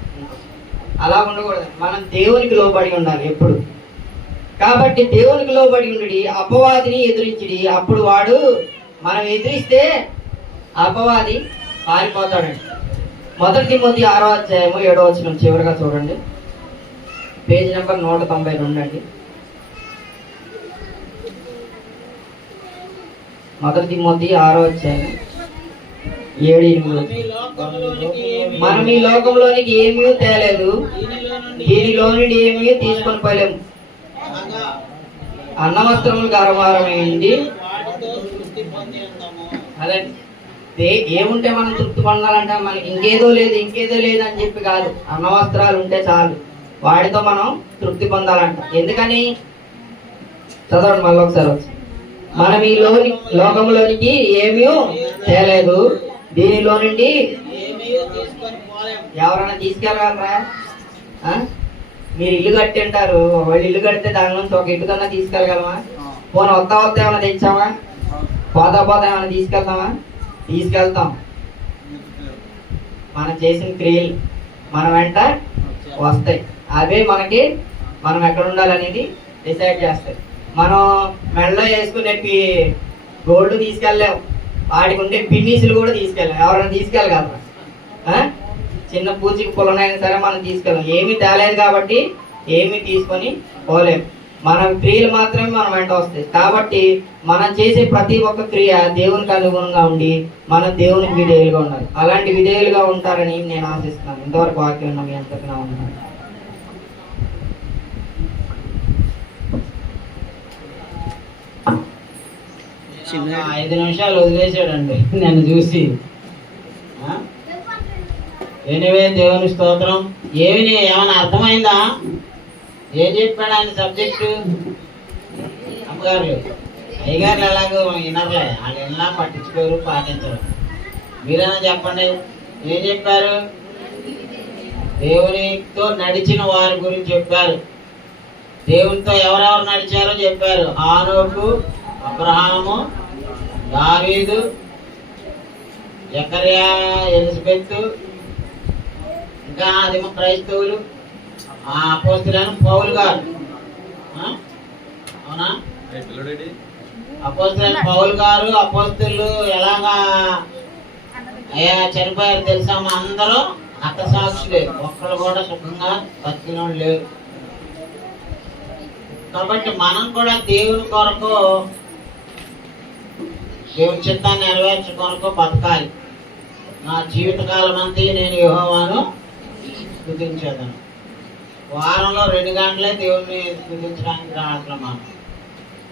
అలా ఉండకూడదు. మనం దేవునికి లోబడి ఉండాలి ఎప్పుడు. కాబట్టి దేవునికి లోబడి ఉండడి, అపవాదిని ఎదిరించడి. అప్పుడు వాడు మనం ఎదిరిస్తే అపవాది పారిపోతాడండి. 1 తిమోతి 6వ అధ్యాయము 7వ వచనం చివరిగా చూడండి. పేజ్ నెంబర్ 192 అండి. 1 తిమోతి 6వ అధ్యాయం 7-8. మనం ఈ లోకంలోనికి ఏమీ తేలేదు, దీనిలో నుండి ఏమీ తీసుకొని పోలేము. అన్నవస్త్రములు గర్వారమైంది. అదే ఏముంటే మనం తృప్తి పొందాలంటే మనకి ఇంకేదో లేదు అని చెప్పి కాదు. అన్నవస్త్రాలు ఉంటే చాలు, వాటితో మనం తృప్తి పొందాలంట. ఎందుకని? చదవండి మళ్ళీ ఒకసారి వచ్చి. మనం ఈ లోకంలోనికి ఏమీ తేలేదు, దీనిలో నుండి ఎవరైనా తీసుకెళ్ళగలరా? మీరు ఇల్లు కట్టి ఉంటారు, వాళ్ళు ఇల్లు కడితే దాని నుంచి ఒక ఇల్లు కన్నా తీసుకెళ్ళగలమా? పోనీ వస్తా ఏమైనా తెచ్చామా? పోతా ఏమైనా తీసుకెళ్తామా? తీసుకెళ్తాం. మనం చేసిన క్రియలు మన వెంట వస్తాయి. అవే మనకి మనం ఎక్కడ ఉండాలనేది డిసైడ్ చేస్తాయి. మనం మెడలో వేసుకునే గోల్డ్ తీసుకెళ్ళలేము, వాటికి ఉండే పిన్నీసులు కూడా తీసుకెళ్ళాం. ఎవరైనా తీసుకెళ్ళగలరా? చిన్న పూచికి పొలనైనా సరే మనం తీసుకెళ్ళాం. ఏమీ తేలేదు కాబట్టి ఏమీ తీసుకొని పోలేము. మన క్రియలు మాత్రమే మన వెంట వస్తాయి. కాబట్టి మనం చేసే ప్రతి ఒక్క క్రియ దేవునికి అనుగుణంగా ఉండి మనం దేవునికి విధేయులుగా ఉండాలి. అలాంటి విధేయులుగా ఉంటారని నేను ఆశిస్తున్నాను. ఇంతవరకు వాక్యం మీ అంతగా ఉన్నాను. ఒక 5 నిమిషాలు వదిలేసాడండి నన్ను చూసి. ఎనివే దేవుని స్తోత్రం. ఏమైనా అర్థమైందా? ఏం చెప్పాడు ఆయన సబ్జెక్టు? అమ్మగారు అయ్యగారులు ఎలాగో వినర్లే, వాళ్ళు ఎలా పట్టించుకోరు, పాటించరు. మీరైనా చెప్పండి, ఏం చెప్పారు? దేవునితో నడిచిన వారి గురించి చెప్పారు. దేవునితో ఎవరెవరు నడిచారో చెప్పారు. హానోకు, అబ్రహాము, దావీదు, జకర్యా, ఎలిజబెత్, ఇంకా ఆదిమ క్రైస్తవులు, అపోస్తలులైన పౌలు గారు. అవునా? అపోస్తలులైన పౌలు గారు, అపోస్తలు ఎలాగా అయ్యా చనిపోయారు తెలుసా? అందరూ హతసాక్షులే, ఒక్కరు కూడా సుఖంగా బతికిన లేరు. కాబట్టి మనం కూడా దేవుని కొరకు, దేవుని చిత్తాన్ని నెరవేర్చే కొరకు బతకాలి. నా జీవితకాలం అంతా నేను యెహోవాను స్తుతించేదాను. వారంలో 2 గంటలే దేవుణ్ణి స్తుతించడానికి రావట్లే. మనం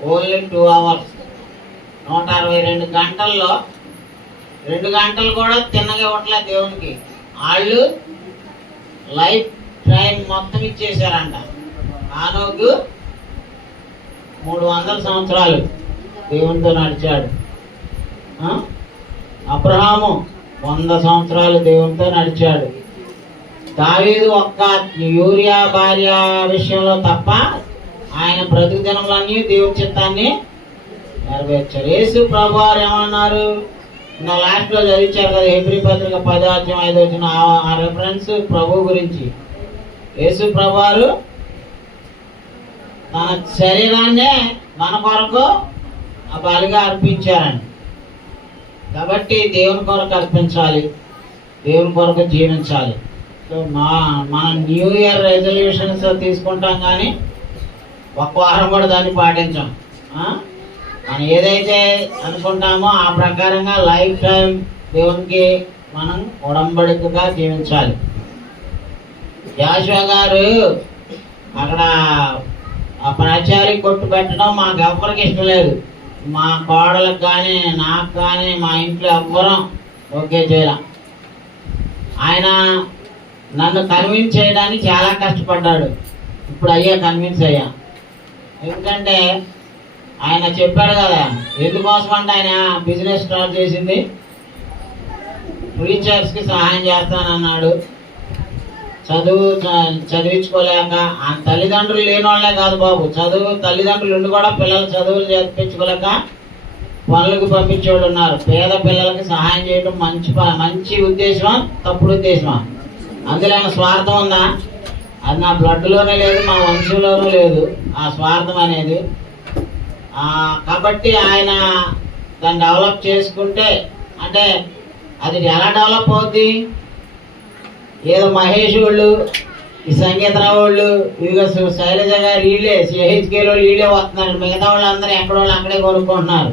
ఓన్లీ 2 అవర్స్, 162 గంటల్లో 2 గంటలు కూడా తిన్నగా ఇవ్వట్లే దేవునికి. వాళ్ళు లైఫ్ టైం మొత్తం ఇచ్చేసారంట. హానోకు 300 సంవత్సరాలు దేవునితో నడిచాడు. అబ్రహాము 100 సంవత్సరాలు దేవునితో నడిచాడు. దావీదు ఒక్క యూరియా భార్య విషయంలో తప్ప ఆయన బ్రతుకు దినములన్నీ దేవుని చిత్తాన్ని నెరవేర్చారు. యేసు ప్రభు వారు ఏమన్నారు? నా లాస్ట్ లో చదివించారు కదా, హెబ్రీ పత్రిక 10వ అధ్యాయం 5వ వచనం. ఆ రెఫరెన్స్ ప్రభు గురించి. యేసు ప్రభు వారు తన శరీరాన్నే మన కొరకు ఆ బలిగా అర్పించారండి. కాబట్టి దేవుని కొరకు అర్పించాలి, దేవుని కొరకు జీవించాలి. సో మన న్యూ ఇయర్ రెజల్యూషన్స్ తీసుకుంటాం, కానీ ఒక వారం కూడా దాన్ని పాటించాం. మనం ఏదైతే అనుకుంటామో ఆ ప్రకారంగా లైఫ్ టైం దేవునికి మనం ఉడంబడికగా జీవించాలి. యాషువ గారు అక్కడ ఆ ప్రాచార్య కొట్టు పెట్టడం మాకు ఎవ్వరికి ఇష్టం లేదు. మా కోడలకు కానీ నాకు కానీ మా ఇంట్లో ఎవ్వరం ఓకే చేయాల. ఆయన నన్ను కన్విన్స్ చేయడానికి చాలా కష్టపడ్డాడు. ఇప్పుడు కన్విన్స్ అయ్యా. ఎందుకంటే ఆయన చెప్పాడు కదా, ఎందుకోసం అంటే ఆయన బిజినెస్ స్టార్ట్ చేసింది ప్రీచర్స్కి సహాయం చేస్తానన్నాడు. చదివించుకోలేక ఆ తల్లిదండ్రులు లేని వాళ్ళే కాదు బాబు, తల్లిదండ్రులు ఉండి కూడా పిల్లలు చదువులు చదివించుకోలేక పనులకు పంపించేవాళ్ళు ఉన్నారు. పేద పిల్లలకి సహాయం చేయడం మంచి ఉద్దేశమా, తప్పుడు ఉద్దేశమా? అందులో ఏమైనా స్వార్థం ఉందా? అది నా బ్లడ్లోనే లేదు, మా వంశంలోనూ లేదు ఆ స్వార్థం అనేది. కాబట్టి ఆయన దాన్ని డెవలప్ చేసుకుంటే, అంటే అది ఎలా డెవలప్ అవుద్ది? ఏదో మహేష్ వాళ్ళు, ఈ సంగీతరావు వాళ్ళు, ఇదిగో శైలజ గారు వీళ్ళే, సిహెచ్కేలో వీళ్ళే వస్తున్నారు. మిగతా వాళ్ళు అందరూ ఎక్కడ వాళ్ళు అక్కడే కొనుక్కుంటున్నారు.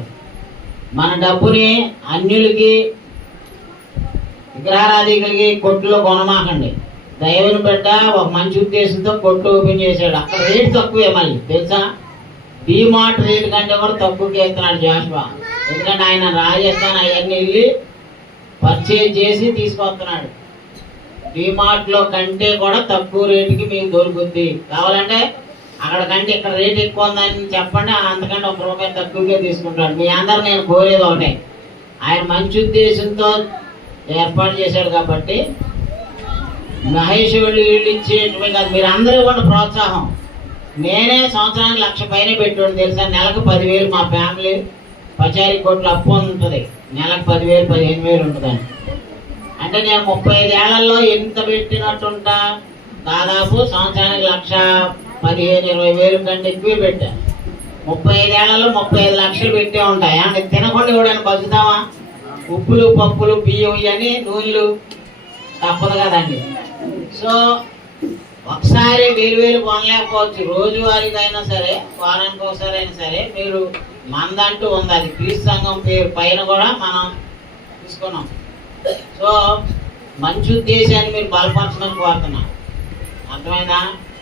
మన డబ్బుని అన్యులకి, విగ్రహారాధికులకి కొట్టులో కొనమాకండి. దైవుని బిడ్డ ఒక మంచి ఉద్దేశంతో కొట్టు ఓపెన్ చేశాడు. అక్కడ రేట్ తక్కువే, మళ్ళీ తెలుసా? డిమార్ట్ రేట్ కంటే కూడా తక్కువకి వేస్తున్నాడు జాషువా. ఎందుకంటే ఆయన రాజస్థాన్ అవన్నీ వెళ్ళి పర్చేజ్ చేసి తీసుకొస్తున్నాడు. డిమార్ట్ లో కంటే కూడా తక్కువ రేటుకి మీకు దొరుకుద్ది. కావాలంటే అక్కడ కంటే ఇక్కడ రేట్ ఎక్కువ ఉందని చెప్పండి, అంతకంటే ₹1 తక్కువగా తీసుకుంటాడు. మీ అందరు నేను కోరేది ఒకటే, ఆయన మంచి ఉద్దేశంతో ఏర్పాటు చేశాడు కాబట్టి మహేష్ వాళ్ళు వీళ్ళు ఇచ్చేటమే కాదు, మీరు అందరూ ఇవ్వండి ప్రోత్సాహం. నేనే సంవత్సరానికి 1,00,000 పైన పెట్టుకోండి తెలుసా. నెలకు 10,000 మా ఫ్యామిలీ పచారీ కోట్ల అప్పు ఉంటుంది. నెలకు 10,000 15,000 ఉంటుందండి. అంటే నేను 35 ఏళ్లలో ఎంత పెట్టినట్టుంటా? దాదాపు సంవత్సరానికి 1,15,000-20,000 కంటే ఎక్కువ పెట్టాను. 35 ఏళ్లలో 35 లక్షలు పెట్టే ఉంటాయి. అంటే తినకుండా కూడా బతుకుతామా? ఉప్పులు, పప్పులు, బియ్యం ఇవన్నీ నూనెలు తప్పదు కదండి. సో ఒకసారి 1,000 కొనలేకపోవచ్చు. రోజువారీగా అయినా సరే, వారానికి ఒకసారి అయినా సరే మీరు మందంటూ ఉంది. అది క్రీస్తు సంఘం పేరు పైన కూడా మనం తీసుకున్నాం. సో మంచి ఉద్దేశాన్ని మీరు బలపరచడానికి కోరుతున్నాం. అర్థమైనా?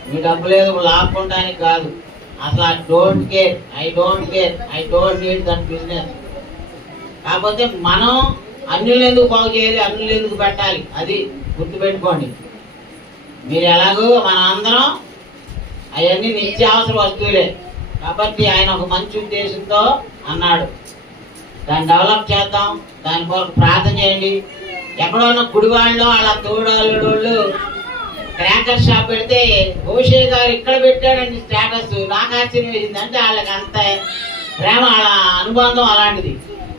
మీ డబ్బు లేదు లాక్కోవడానికి కాదు. అసలు I don't need that business. కాకపోతే మనం అన్యులు ఎందుకు బాగు చేయాలి, అన్యులు ఎందుకు పెట్టాలి, అది గుర్తుపెట్టుకోండి. మీరు ఎలాగో మన అందరం అవన్నీ నిత్యావసర వస్తువులే. కాబట్టి ఆయన ఒక మంచి ఉద్దేశంతో అన్నాడు. దాన్ని డెవలప్ చేద్దాం, దాని కొరకు ప్రార్థన చేయండి. ఎక్కడో ఉన్న గుడివాళ్ళు వాళ్ళ తోడోళ్ళు క్రాకర్ షాప్ పెడితే భూషే గారు ఇక్కడ పెట్టాడండి స్టేటస్. నాకు ఆశ్చర్యం వేసింది. అంటే వాళ్ళకి అంత ప్రేమ, వాళ్ళ అనుబంధం అలాంటిది.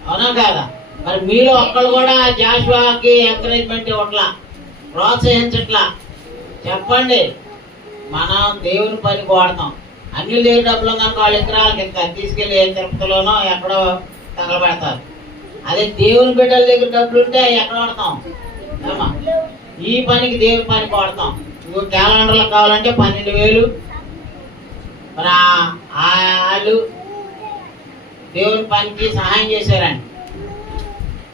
అవునా కాదా? మరి మీరు ఒక్కళ్ళు కూడా జాషువాకి ఎంకరేజ్మెంట్ ఇవ్వట్లా, ప్రోత్సహించట్లా. చెప్పండి, మనం దేవుని పని వాడతాం. అన్ని దేవుడి డబ్బులు కనుక వాళ్ళ విగ్రహాలకి ఇస్తారు, తీసుకెళ్ళి తిరుపతిలోనో ఎక్కడో తగలబెడతారు. అదే దేవుని బిడ్డల దగ్గర డబ్బులు ఉంటే ఎక్కడ వాడతాం? ఏమా ఈ పనికి దేవుని పనికి వాడతాం. ఇంకో క్యాలెండర్లు కావాలంటే 12,000. మరి వాళ్ళు దేవుని పనికి సహాయం చేశారండి.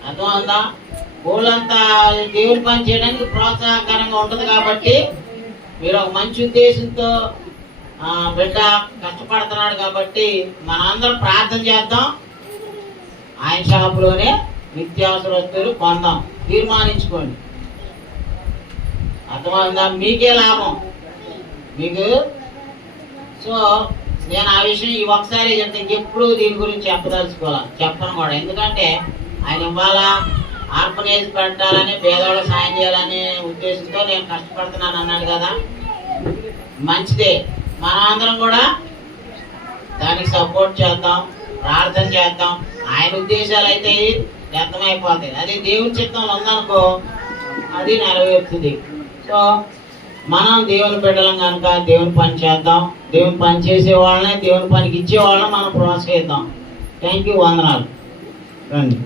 అర్థమవుందా? ఊళ్ళంతా దేవుని పని చేయడానికి ప్రోత్సాహకరంగా ఉంటుంది. కాబట్టి మీరు ఒక మంచి ఉద్దేశంతో బిడ్డ కష్టపడుతున్నాడు కాబట్టి మనందరం ప్రార్థన చేద్దాం. ఆయన షాపులోనే నిత్యావసర వస్తువులు కొందాం, తీర్మానించుకోండి. అర్థమవుతుందా? మీకే లాభం మీకు. సో నేను ఆ విషయం ఈ ఒకసారి చెప్తే ఇంకెప్పుడు దీని గురించి చెప్పను కూడా. ఎందుకంటే ఆయన ఇవ్వాలా, ఆర్ఫనేజ్ పెట్టాలని, పేదవాళ్ళకి సాయం చేయాలనే ఉద్దేశంతో నేను కష్టపడుతున్నాను అన్నాడు కదా. మంచిదే, మనందరం కూడా దానికి సపోర్ట్ చేద్దాం, ప్రార్థన చేద్దాం. ఆయన ఉద్దేశాలు అయితే వ్యర్థమైపోతాయి. అది దేవుని చిత్తంలో ఉందనుకో, అది నెరవేరుతుంది. సో మనం దేవుని బిడ్డలం కనుక దేవుని పని చేద్దాం. దేవుని పని చేసే వాళ్ళని, దేవుని పనికి ఇచ్చే వాళ్ళని మనం ప్రోత్సహిద్దాం. థ్యాంక్ యూ, వందనాలు. రండి.